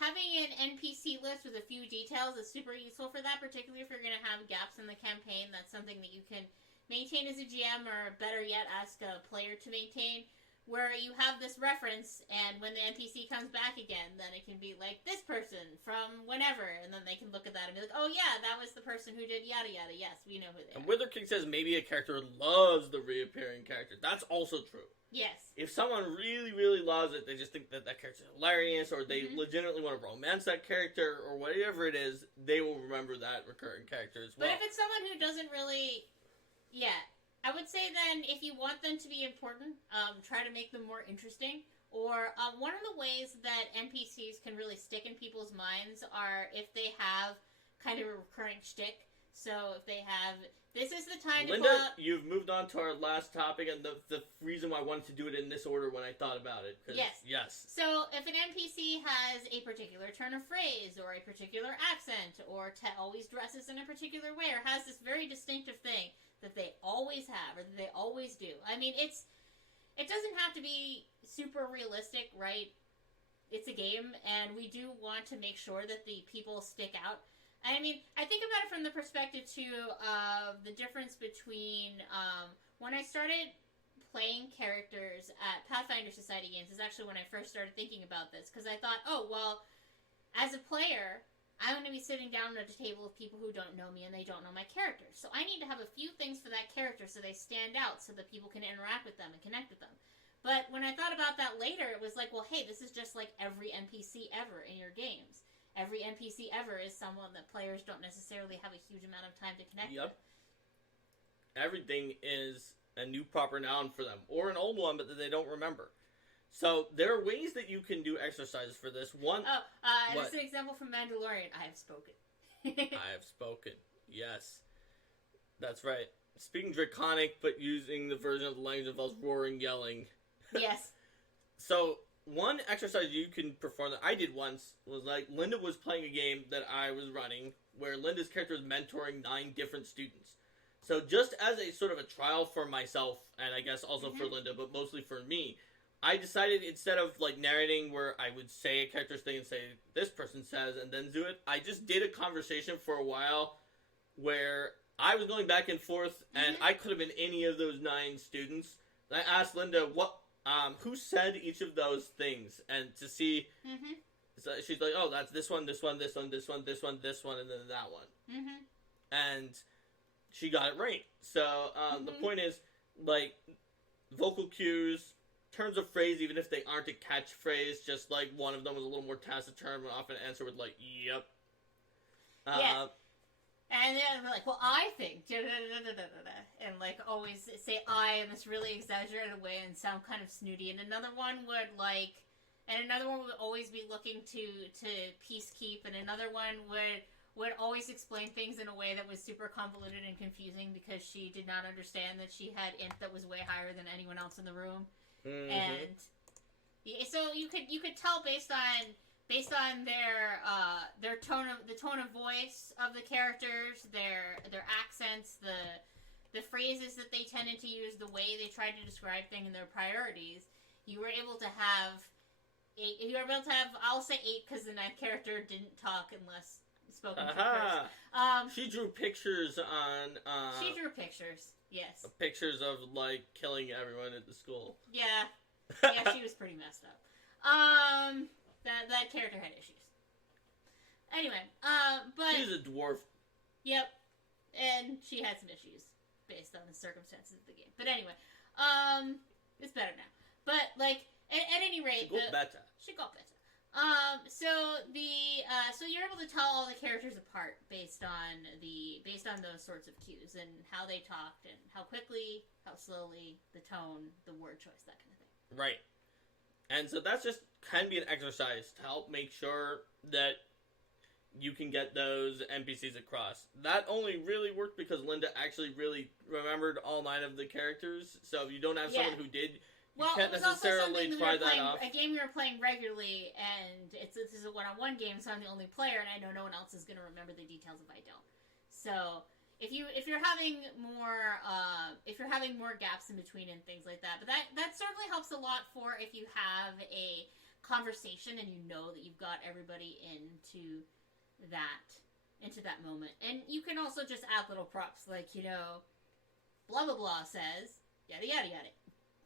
an NPC list with a few details is super useful for that, particularly if you're going to have gaps in the campaign. That's something that you can maintain as a GM, or better yet, ask a player to maintain, where you have this reference, and when the NPC comes back again, then it can be like, this person from whenever, and then they can look at that and be like, oh yeah, that was the person who did yada yada, yes, we know who they are. And Wither King says maybe a character loves the reappearing character. That's also true. Yes. If someone really, really loves it, they just think that character's hilarious, or they legitimately want to romance that character, or whatever it is, they will remember that recurring character as well. But if it's someone who doesn't really... Yeah. I would say then, if you want them to be important, try to make them more interesting. Or one of the ways that NPCs can really stick in people's minds are if they have kind of a recurring shtick. So if they have, this is the time to Linda, pull out... you've moved on to our last topic, and the reason why I wanted to do it in this order when I thought about it. Yes. Yes. So if an NPC has a particular turn of phrase, or a particular accent, or always dresses in a particular way, or has this very distinctive thing that they always have, or that they always do. I mean, it doesn't have to be super realistic, right? It's a game, and we do want to make sure that the people stick out. I mean, I think about it from the perspective, too, of the difference between, when I started playing characters at Pathfinder Society games is actually when I first started thinking about this, because I thought, oh, well, as a player, I'm going to be sitting down at a table with people who don't know me and they don't know my character. So I need to have a few things for that character so they stand out so that people can interact with them and connect with them. But when I thought about that later, it was like, well, hey, this is just like every NPC ever in your games. Every NPC ever is someone that players don't necessarily have a huge amount of time to connect with. Everything is a new proper noun for them, or an old one, but that they don't remember. So there are ways that you can do exercises for this. One, this is an example from Mandalorian. I have spoken. I have spoken. Yes, that's right. Speaking Draconic, but using the version of the language that involves roaring, yelling. Yes. So one exercise you can perform that I did once was like Linda was playing a game that I was running where Linda's character was mentoring 9 different students. So just as a sort of a trial for myself, and I guess also for Linda, but mostly for me, I decided instead of like narrating where I would say a character's thing and say this person says and then do it, I just did a conversation for a while where I was going back and forth and I could have been any of those 9 students. And I asked Linda who said each of those things, and to see, so she's like, oh, that's this one, this one, this one, this one, this one, this one, and then that one. And she got it right. So the point is, like, vocal cues, turns of phrase, even if they aren't a catchphrase, just like one of them was a little more taciturn, would often answer with like, yep. Yeah. And then we're like, well, I think, and like always say I in this really exaggerated way and sound kind of snooty. And another one would always be looking to peacekeep, and another one would always explain things in a way that was super convoluted and confusing because she did not understand that she had int that was way higher than anyone else in the room. And so you could tell based on their tone of voice of the characters, their accents, the phrases that they tended to use, the way they tried to describe things, and their priorities. You were able to have 8. You were able to have, I'll say 8 because the 9th character didn't talk unless spoken to first. She drew pictures on. She drew pictures. Yes. Pictures of like killing everyone at the school. Yeah. She was pretty messed up. That character had issues. Anyway, but she's a dwarf. Yep, and she had some issues based on the circumstances of the game. But anyway, it's better now. But like, at any rate, she got better. So you're able to tell all the characters apart based on those sorts of cues and how they talked and how quickly, how slowly, the tone, the word choice, that kind of thing. Right. And so that's just can be an exercise to help make sure that you can get those NPCs across. That only really worked because Linda actually really remembered all 9 of the characters. So if you don't have someone who did, you can't necessarily try that off. A game we were playing regularly, and this is a one-on-one game, so I'm the only player, and I know no one else is going to remember the details if I don't. So if you're having more gaps in between and things like that, but that certainly helps a lot for if you have a conversation and you know that you've got everybody into that moment. And you can also just add little props like, blah blah blah says yada yada yada,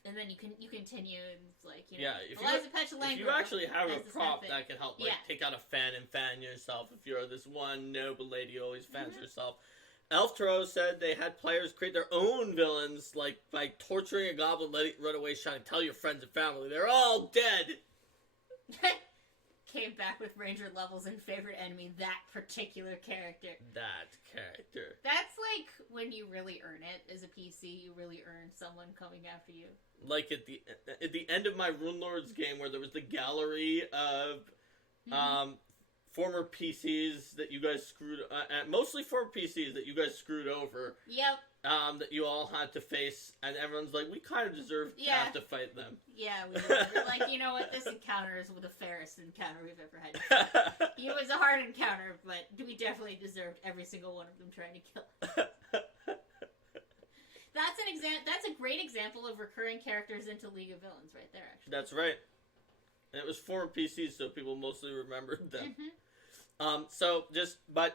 and then you continue and it's like, if you actually have a prop that can help, like take out a fan and fan yourself. If you're this one noble lady who always fans herself. Elf Tarot said they had players create their own villains, like by torturing a goblin, let it run away, shouting, "Tell your friends and family, they're all dead." came back with Ranger levels and favorite enemy, that particular character. That character. That's like when you really earn it as a PC. You really earn someone coming after you. Like at the end of my Rune Lords game, where there was the gallery of former PCs that you guys screwed, mostly former PCs that you guys screwed over. Yep. That you all had to face, and everyone's like, we kind of deserve to have to fight them. Yeah, we did. We're like, you know what? This encounter is the fairest encounter we've ever had. It was a hard encounter, but we definitely deserved every single one of them trying to kill us. That's a great example of recurring characters into League of Villains right there, actually. That's right. And it was former PCs, so people mostly remembered them. But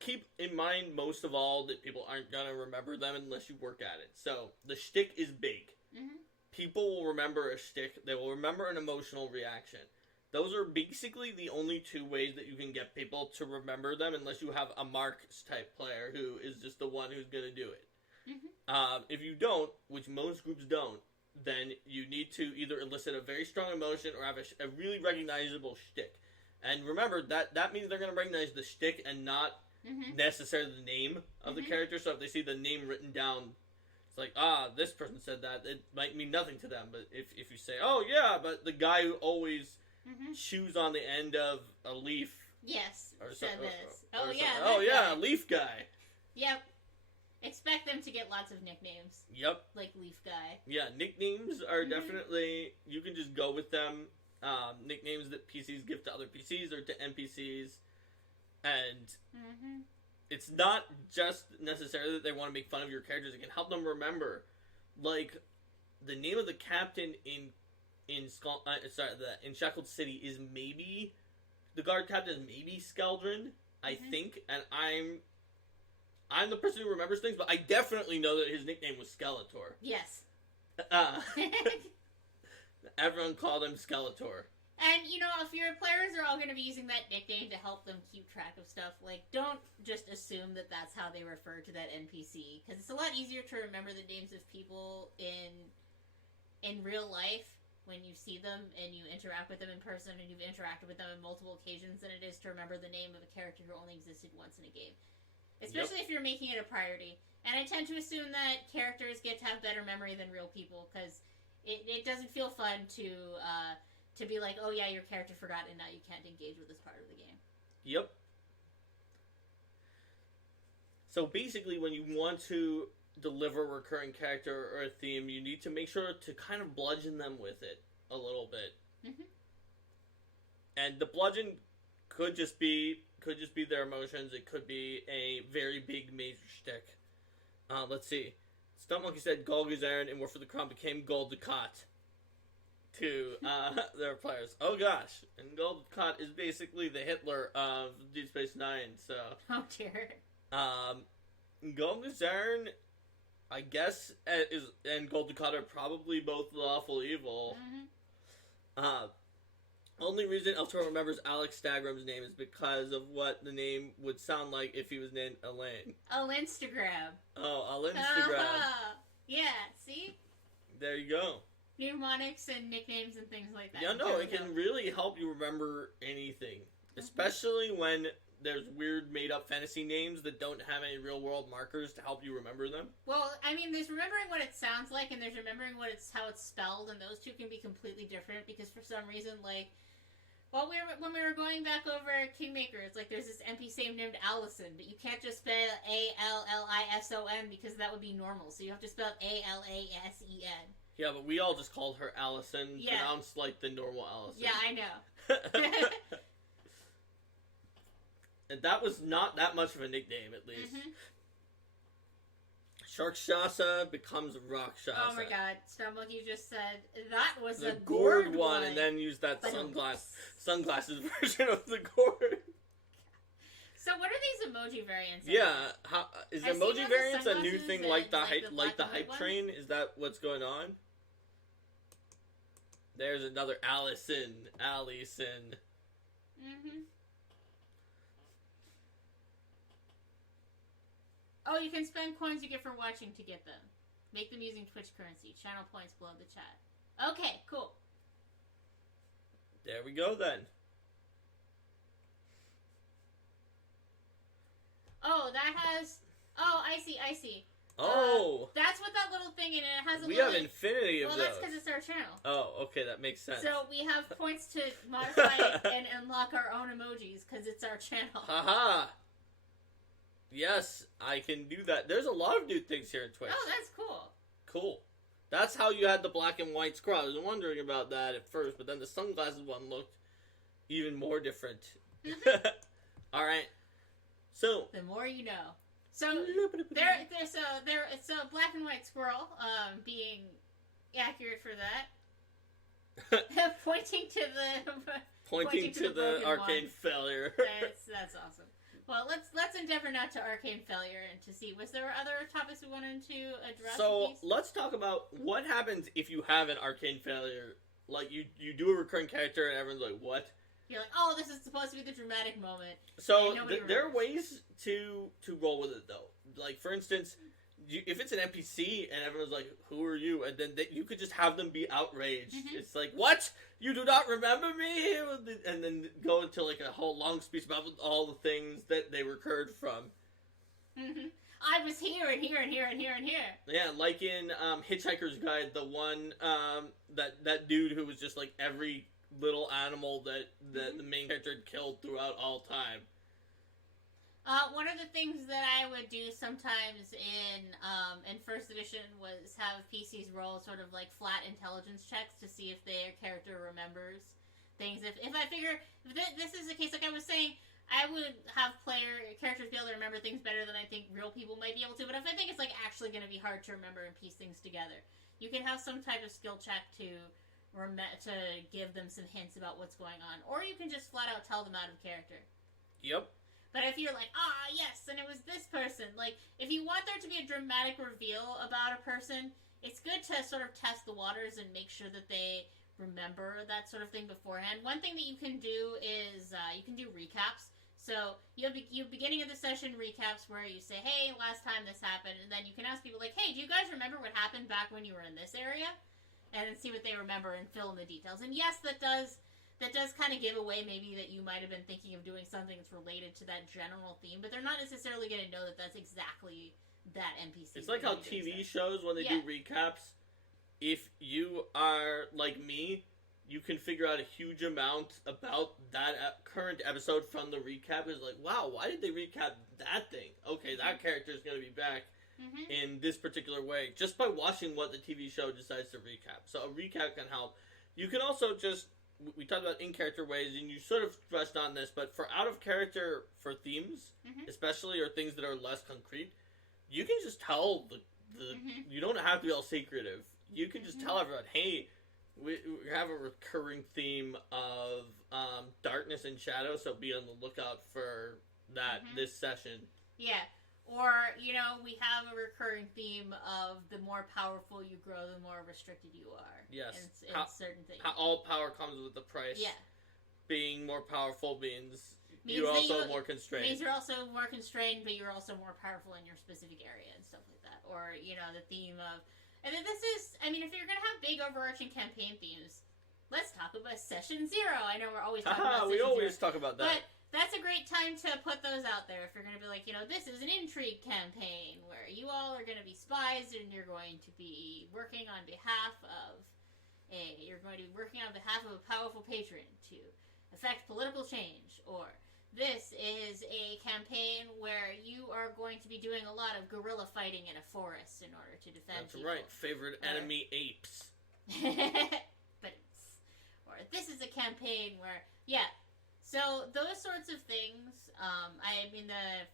keep in mind, most of all, that people aren't going to remember them unless you work at it. So, the shtick is big. People will remember a shtick. They will remember an emotional reaction. Those are basically the only two ways that you can get people to remember them, unless you have a Marks-type player who is just the one who's going to do it. If you don't, which most groups don't, then you need to either elicit a very strong emotion or have a really recognizable shtick. And remember, that means they're going to recognize the shtick and not necessarily the name of the character. So if they see the name written down, it's like, this person said that, it might mean nothing to them. But if you say, oh yeah, but the guy who always chews on the end of a leaf. Yes, or said this. Leaf guy. Yep. Expect them to get lots of nicknames. Yep. Like Leaf Guy. Yeah, nicknames are definitely, you can just go with them. Nicknames that PCs give to other PCs or to NPCs. And it's not just necessarily that they want to make fun of your characters. It can help them remember. Like, the name of the captain in Shackled City is maybe, the guard captain is maybe Skeldrin, I think. And I'm the person who remembers things, but I definitely know that his nickname was Skeletor. Yes. Everyone called him Skeletor. And, you know, if your players are all going to be using that nickname to help them keep track of stuff, like, don't just assume that that's how they refer to that NPC. Because it's a lot easier to remember the names of people in real life when you see them and you interact with them in person and you've interacted with them on multiple occasions than it is to remember the name of a character who only existed once in a game. Especially if you're making it a priority. And I tend to assume that characters get to have better memory than real people, because it doesn't feel fun to be like, oh yeah, your character forgot and now you can't engage with this part of the game. Yep. So basically, when you want to deliver a recurring character or a theme, you need to make sure to kind of bludgeon them with it a little bit. And the bludgeon could just be their emotions. It could be a very big major shtick. Let's see. Stunt Monkey said Golgazern in War for the Crown became Gul Dukat to their players. Oh gosh. And Gul Dukat is basically the Hitler of Deep Space Nine, so... Oh dear. Golgazern, I guess, and Gul Dukat are probably both lawful evil. Only reason Eltor remembers Alex Stagram's name is because of what the name would sound like if he was named Elaine. Alinstagram. Oh, Alinstagram. Yeah, see? There you go. Mnemonics and nicknames and things like that. Yeah, no, it can really help you remember anything. Especially when there's weird made-up fantasy names that don't have any real-world markers to help you remember them. Well, I mean, there's remembering what it sounds like, and there's remembering how it's spelled, and those two can be completely different, because for some reason, like... Well, when we were going back over Kingmaker, it's like there's this NPC named Allison, but you can't just spell Allison because that would be normal. So you have to spell Alasen. Yeah, but we all just called her Allison, pronounced like the normal Allison. Yeah, I know. And that was not that much of a nickname, at least. Sharkshasa becomes Rakshasa. Oh my god, Stumbling, you just said that was the a gourd one, and then used that sunglasses version of the gourd. So what are these emoji variants? Yeah, is emoji variants a new thing like the hype train? Is that what's going on? There's another Allison. Oh, you can spend coins you get for watching to get them. Make them using Twitch currency. Channel points below the chat. Okay, cool. There we go then. Oh, that has. Oh, I see. Oh, That's what that little thing in it has. We have infinity of well, those. that's because it's our channel. Oh, okay, that makes sense. So we have points to modify it and unlock our own emojis because it's our channel. Haha. Yes, I can do that. There's a lot of new things here in Twitch. Oh, that's cool. Cool. That's how you had the black and white scroll. I was wondering about that at first, but then the sunglasses one looked even more different. All right. So the more you know. So there's a black and white squirrel being accurate for that. Pointing to the arcane failure. That's awesome. Well, let's endeavor not to arcane failure and to see. Was there other topics we wanted to address? So let's talk about what happens if you have an arcane failure. Like you do a recurring character and everyone's like, "What?" You're like, "Oh, this is supposed to be the dramatic moment." So there are ways to roll with it though. Like for instance, if it's an NPC and everyone's like, "Who are you?" and then you could just have them be outraged. Mm-hmm. It's like, "What? You do not remember me?" And then go into like a whole long speech about all the things that they recurred from. Mm-hmm. I was here and here and here and here and here. Yeah, like in Hitchhiker's Guide, the one that dude who was just like every little animal that the main character had killed throughout all time. One of the things that I would do sometimes in first edition was have PCs roll sort of like flat intelligence checks to see if their character remembers things. If I figure if this is the case, like I was saying, I would have characters be able to remember things better than I think real people might be able to. But if I think it's like actually going to be hard to remember and piece things together, you can have some type of skill check to give them some hints about what's going on, or you can just flat out tell them out of character. Yep. But if you're like, yes, and it was this person, like, if you want there to be a dramatic reveal about a person, it's good to sort of test the waters and make sure that they remember that sort of thing beforehand. One thing that you can do is, you can do recaps. So, you have beginning of the session recaps where you say, hey, last time this happened, and then you can ask people like, hey, do you guys remember what happened back when you were in this area? And then see what they remember and fill in the details. And yes, that does kind of give away maybe that you might have been thinking of doing something that's related to that general theme, but they're not necessarily going to know that that's exactly that NPC. It's like how TV shows, when they do recaps, if you are like me, you can figure out a huge amount about that current episode from the recap. It's like, wow, why did they recap that thing? Okay, that character is going to be back in this particular way, just by watching what the TV show decides to recap. So a recap can help. You can also just, we talked about in-character ways, and you sort of touched on this, but for out-of-character, for themes, especially, or things that are less concrete, you can just tell you don't have to be all secretive. You can just tell everyone, hey, we have a recurring theme of darkness and shadow, so be on the lookout for that this session. Yeah. Or, we have a recurring theme of the more powerful you grow, the more restricted you are. Yes. In certain things. All power comes with the price. Yeah. Being more powerful means you're also more constrained. Means you're also more constrained, but you're also more powerful in your specific area and stuff like that. Or, the theme of... And then this is... I mean, if you're going to have big overarching campaign themes, let's talk about Session Zero. I know we're always talking about Session Zero. We always talk about that. But that's a great time to put those out there if you're going to be like, this is an intrigue campaign where you all are going to be spies and you're going to be working on behalf of a powerful patron to affect political change. Or this is a campaign where you are going to be doing a lot of guerrilla fighting in a forest in order to defend people. That's right. Favorite enemy, apes. Or this is a campaign where, so those sorts of things,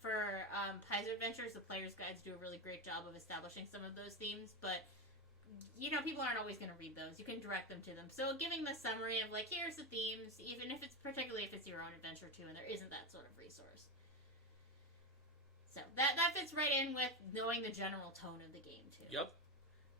for Paizo Adventures, the player's guides do a really great job of establishing some of those themes, but, people aren't always going to read those. You can direct them to them. So giving the summary of, like, here's the themes, even if it's, particularly if it's your own adventure, too, and there isn't that sort of resource. So that fits right in with knowing the general tone of the game, too. Yep.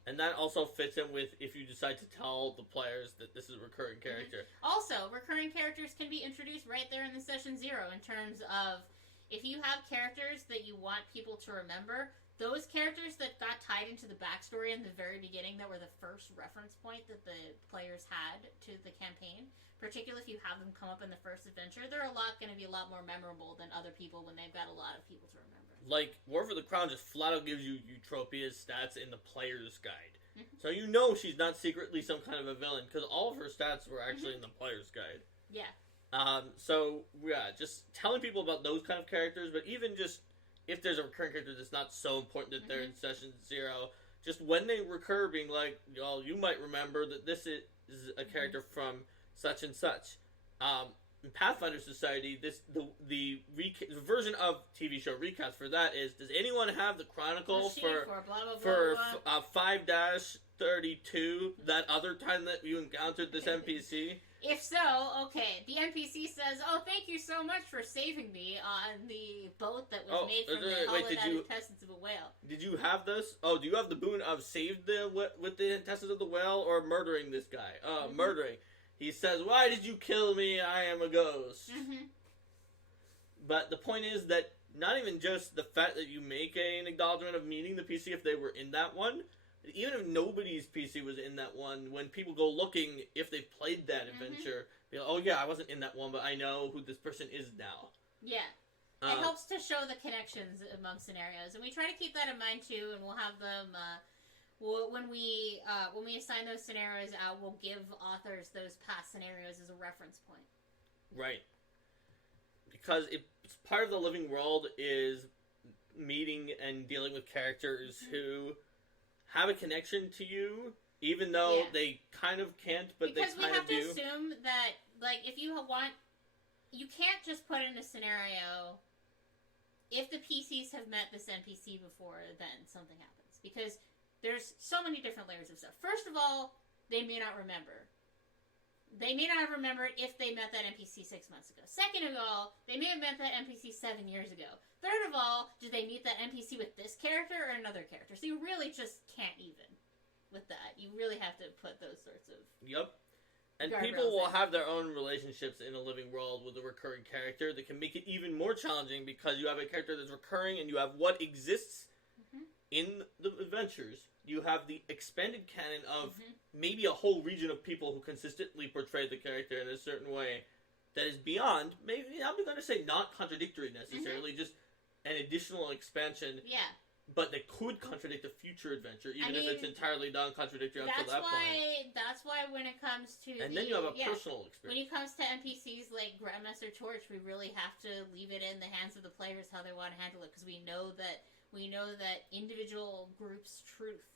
And that also fits in with if you decide to tell the players that this is a recurring character. Also, recurring characters can be introduced right there in the Session Zero in terms of if you have characters that you want people to remember, those characters that got tied tied into the backstory in the very beginning that were the first reference point that the players had to the campaign, particularly if you have them come up in the first adventure, they're going to be a lot more memorable than other people when they've got a lot of people to remember. Like, War for the Crown just flat out gives you Eutropia's stats in the player's guide. So you know she's not secretly some kind of a villain, because all of her stats were actually in the player's guide. Yeah. So, yeah, just telling people about those kind of characters, but even just if there's a recurring character that's not so important that they're in session 0, just when they recur, being like, oh, you might remember that this is a character from such and such. In Pathfinder Society, the version of TV show recast for that is, does anyone have the Chronicle for 5-32, that other time that you encountered this NPC? If so, okay, the NPC says, oh, thank you so much for saving me on the boat that was made from the hollowed-out intestines of a whale. Did you have this? Oh, do you have the boon of saved with the intestines of the whale, or murdering this guy? Murdering. He says, why did you kill me? I am a ghost. But the point is that not even just the fact that you make an acknowledgement of meeting the PC if they were in that one, even if nobody's PC was in that one, when people go looking, if they've played that adventure, be like, oh yeah, I wasn't in that one, but I know who this person is now. Yeah. It helps to show the connections among scenarios, and we try to keep that in mind too, and we'll have them, when we assign those scenarios out, we'll give authors those past scenarios as a reference point. Right. Because it's part of the living world is meeting and dealing with characters who have a connection to you, even though they kind of can't, but because they kind of do. Because we have to assume that, like, if you want... You can't just put in a scenario, if the PCs have met this NPC before, then something happens. Because there's so many different layers of stuff. First of all, they may not remember. They may not have remembered if they met that NPC 6 months ago. Second of all, they may have met that NPC 7 years ago. Third of all, did they meet that NPC with this character or another character? So you really just can't even with that. You really have to put those sorts of... Yep. And people will have their own relationships in a living world with a recurring character that can make it even more challenging because you have a character that's recurring and you have what exists in the adventures. You have the expanded canon of maybe a whole region of people who consistently portray the character in a certain way that is beyond, maybe, I'm going to say not contradictory necessarily, just an additional expansion. Yeah. But that could contradict a future adventure, even if it's entirely non-contradictory up to that point. That's why when it comes to and then you have a personal experience. When it comes to NPCs like Grandmaster Torch, we really have to leave it in the hands of the players how they want to handle it, because we know that individual groups' truth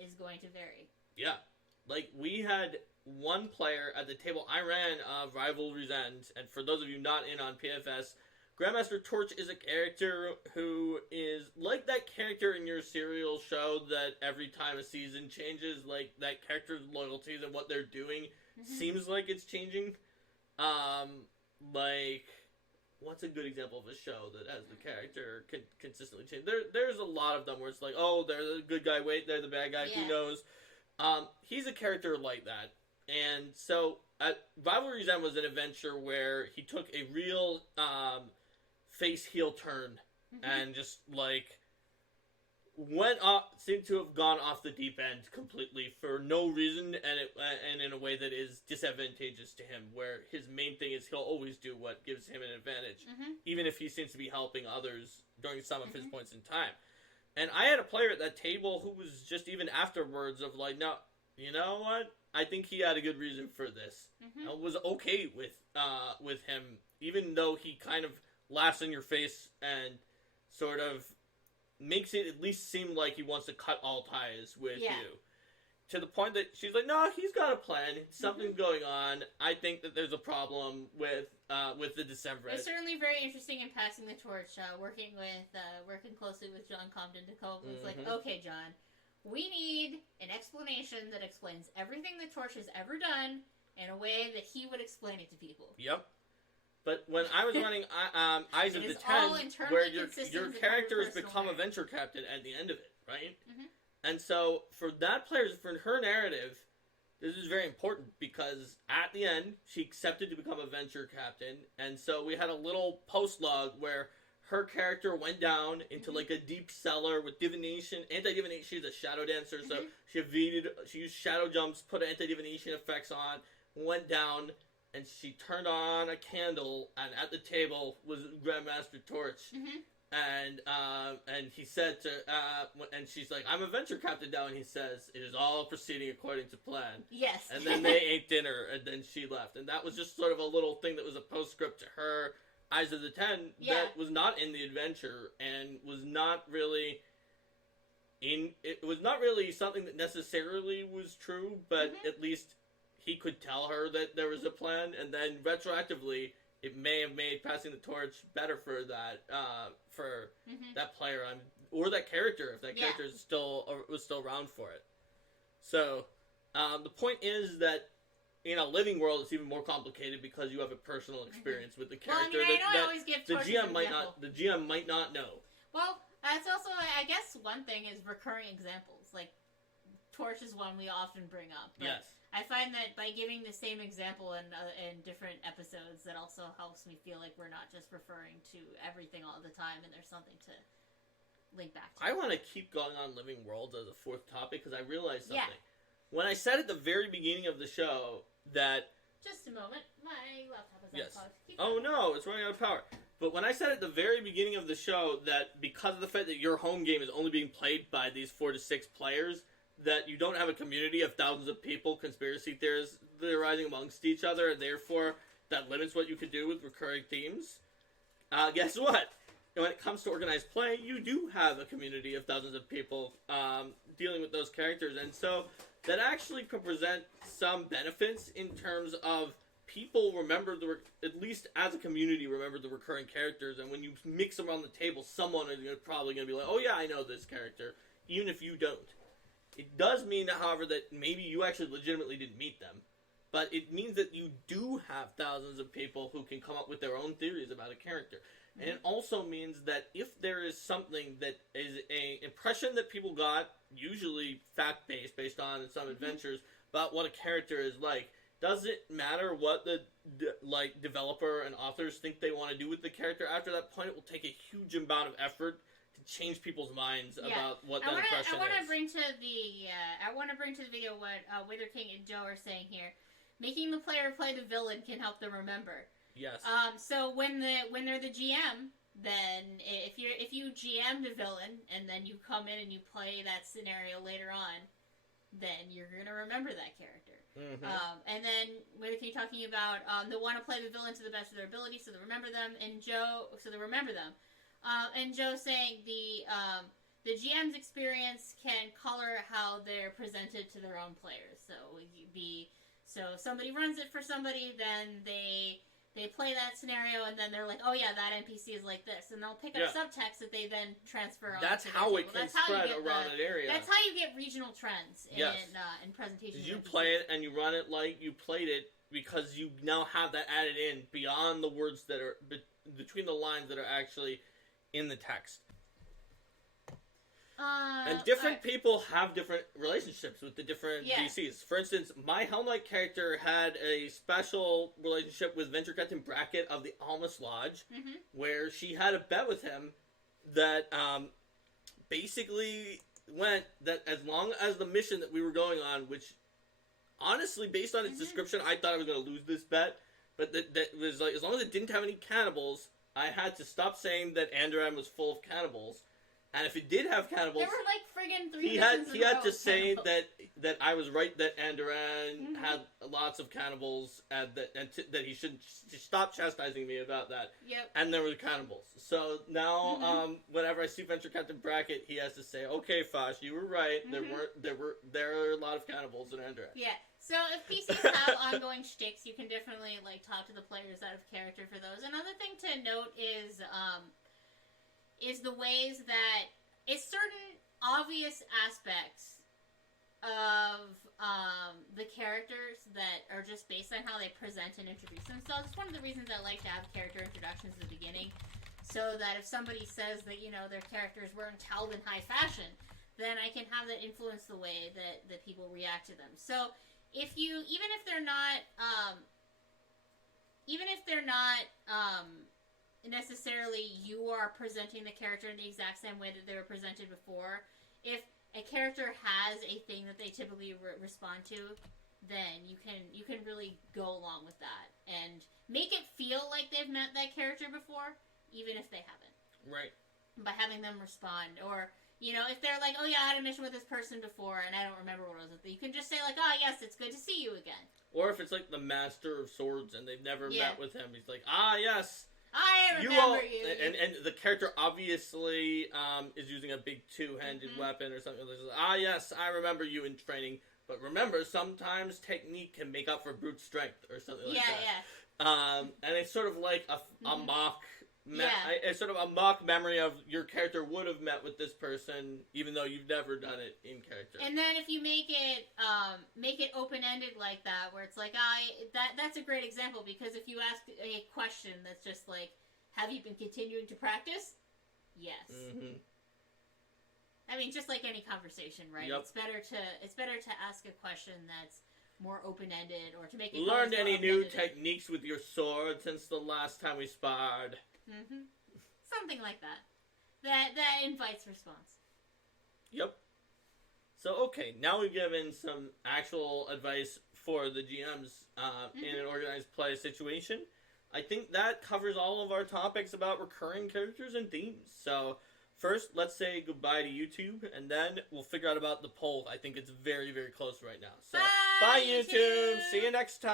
is going to vary. Yeah. Like, we had one player at the table I ran of Rivalry's End, and for those of you not in on PFS, Grandmaster Torch is a character who is like that character in your serial show that every time a season changes, like, that character's loyalties and what they're doing seems like it's changing. Like, what's a good example of a show that has the character consistently change? There's a lot of them where it's like, oh, they're the good guy, wait, they're the bad guy, who knows? He's a character like that. And so, Rivalry's End was an adventure where he took a real face-heel turn and just, like, seemed to have gone off the deep end completely for no reason, and in a way that is disadvantageous to him, where his main thing is he'll always do what gives him an advantage, even if he seems to be helping others during some of his points in time. And I had a player at that table who was just even afterwards of like, no, you know what? I think he had a good reason for this. I was okay with him, even though he kind of laughs in your face and sort of makes it at least seem like he wants to cut all ties with you. To the point that she's like, no, he's got a plan. Something's going on. I think that there's a problem with the Decemberite. It's certainly very interesting in passing the torch, working closely with John Compton to come up with, like, okay, John, we need an explanation that explains everything the Torch has ever done in a way that he would explain it to people. Yep. But when I was running Eyes of the Ten, where your characters become a venture captain at the end of it, right? And so for her narrative, this is very important because at the end, she accepted to become a venture captain. And so we had a little post log where her character went down into like a deep cellar with divination, anti-divination. She's a shadow dancer, so she used shadow jumps, put anti-divination effects on, went down, and she turned on a candle, and at the table was Grandmaster Torch. And he said to, and she's like, I'm a venture captain now, and he says, it is all proceeding according to plan. Yes. And then they ate dinner, and then she left. And that was just sort of a little thing that was a postscript to her Eyes of the Ten that was not in the adventure, and was not really it was not really something that necessarily was true, but at least he could tell her that there was a plan, and then retroactively, it may have made passing the torch better for that that player or that character if that character is was still around for it. So the point is that in a living world, it's even more complicated because you have a personal experience with the character. Well, I always give the GM might not know. Well, that's also, I guess, one thing is recurring examples. Like Torch is one we often bring up. But yes. I find that by giving the same example in different episodes, that also helps me feel like we're not just referring to everything all the time, and there's something to link back to. I want to keep going on living worlds as a fourth topic because I realized something. Yeah. When I said at the very beginning of the show that... Just a moment. My laptop is unplugged. Oh no, it's running out of power. But when I said at the very beginning of the show that because of the fact that your home game is only being played by these 4 to 6 players, that you don't have a community of thousands of people, conspiracy theorists theorizing amongst each other, and therefore that limits what you can do with recurring themes. Guess what? When it comes to organized play, you do have a community of thousands of people dealing with those characters, and so that actually could present some benefits in terms of people remember at least as a community, remember the recurring characters, and when you mix them around the table, someone is probably going to be like, oh yeah, I know this character, even if you don't. It does mean, however, that maybe you actually legitimately didn't meet them, but it means that you do have thousands of people who can come up with their own theories about a character. And it also means that if there is something that is an impression that people got, usually fact-based, based on some adventures, about what a character is like, does it matter what the developer and authors think they want to do with the character? After that point, it will take a huge amount of effort change people's minds about what that impression is. I want to bring to the video what Wither King and Joe are saying here. Making the player play the villain can help them remember. Yes. So when they're the GM, then if you GM the villain and then you come in and you play that scenario later on, then you're gonna remember that character. And then Wither King talking about they want to play the villain to the best of their ability, so they remember them, and Joe, so they remember them. And Joe saying the GM's experience can color how they're presented to their own players. So somebody runs it for somebody, then they play that scenario, and then they're like, oh yeah, that NPC is like this, and they'll pick up subtext that they then transfer on. That's how it can spread around an area. That's how you get regional trends in presentations. You play it and you run it like you played it because you now have that added in beyond the words that are between the lines that are actually in the text. And different people have different relationships with the different DCs. For instance, my Hell Knight character had a special relationship with Venture Captain Brackett of the Almas Lodge, where she had a bet with him that basically went that as long as the mission that we were going on, which honestly, based on its description, I thought I was going to lose this bet, but that was like, as long as it didn't have any cannibals, I had to stop saying that Andoran was full of cannibals. And if it did have cannibals, there were like friggin' 3 he had to say that I was right, that Andoran had lots of cannibals, and that he should stop chastising me about that. Yep. And there were cannibals. So now, whenever I see Venture Captain Brackett, he has to say, "Okay, Fosh, you were right. There are a lot of cannibals in Andoran." Yeah. So if PCs have ongoing shticks, you can definitely talk to the players out of character for those. Another thing to note is the ways that it's certain obvious aspects of the characters that are just based on how they present and introduce themselves. It's one of the reasons I like to have character introductions at the beginning, so that if somebody says that, their character is wearing towel in high fashion, then I can have that influence the way that people react to them. So even if they're not necessarily you are presenting the character in the exact same way that they were presented before. If a character has a thing that they typically respond to, then you can really go along with that and make it feel like they've met that character before, even if they haven't. Right. By having them respond, or if they're like, oh yeah, I had a mission with this person before and I don't remember what it was, you can just say like, oh yes, it's good to see you again. Or if it's like the Master of Swords and they've never met with him, he's like, yes, I remember you. And the character obviously is using a big two-handed weapon or something like that. Yes, I remember you in training. But remember, sometimes technique can make up for brute strength or something like that. Yeah. And it's sort of like a mock... It's sort of a mock memory of your character would have met with this person, even though you've never done it in character. And then if you make it open-ended like that, where it's like, that's a great example, because if you ask a question that's just like, have you been continuing to practice? Yes. Mm-hmm. I mean, just like any conversation, right? Yep. It's better to ask a question that's more open-ended, or to make it... Learned any new techniques with your sword since the last time we sparred? Mm-hmm. Something like that. That invites response. Yep. So, okay, now we've given some actual advice for the GMs in an organized play situation. I think that covers all of our topics about recurring characters and themes. So, first, let's say goodbye to YouTube, and then we'll figure out about the poll. I think it's very, very close right now. So, bye YouTube! See you next time!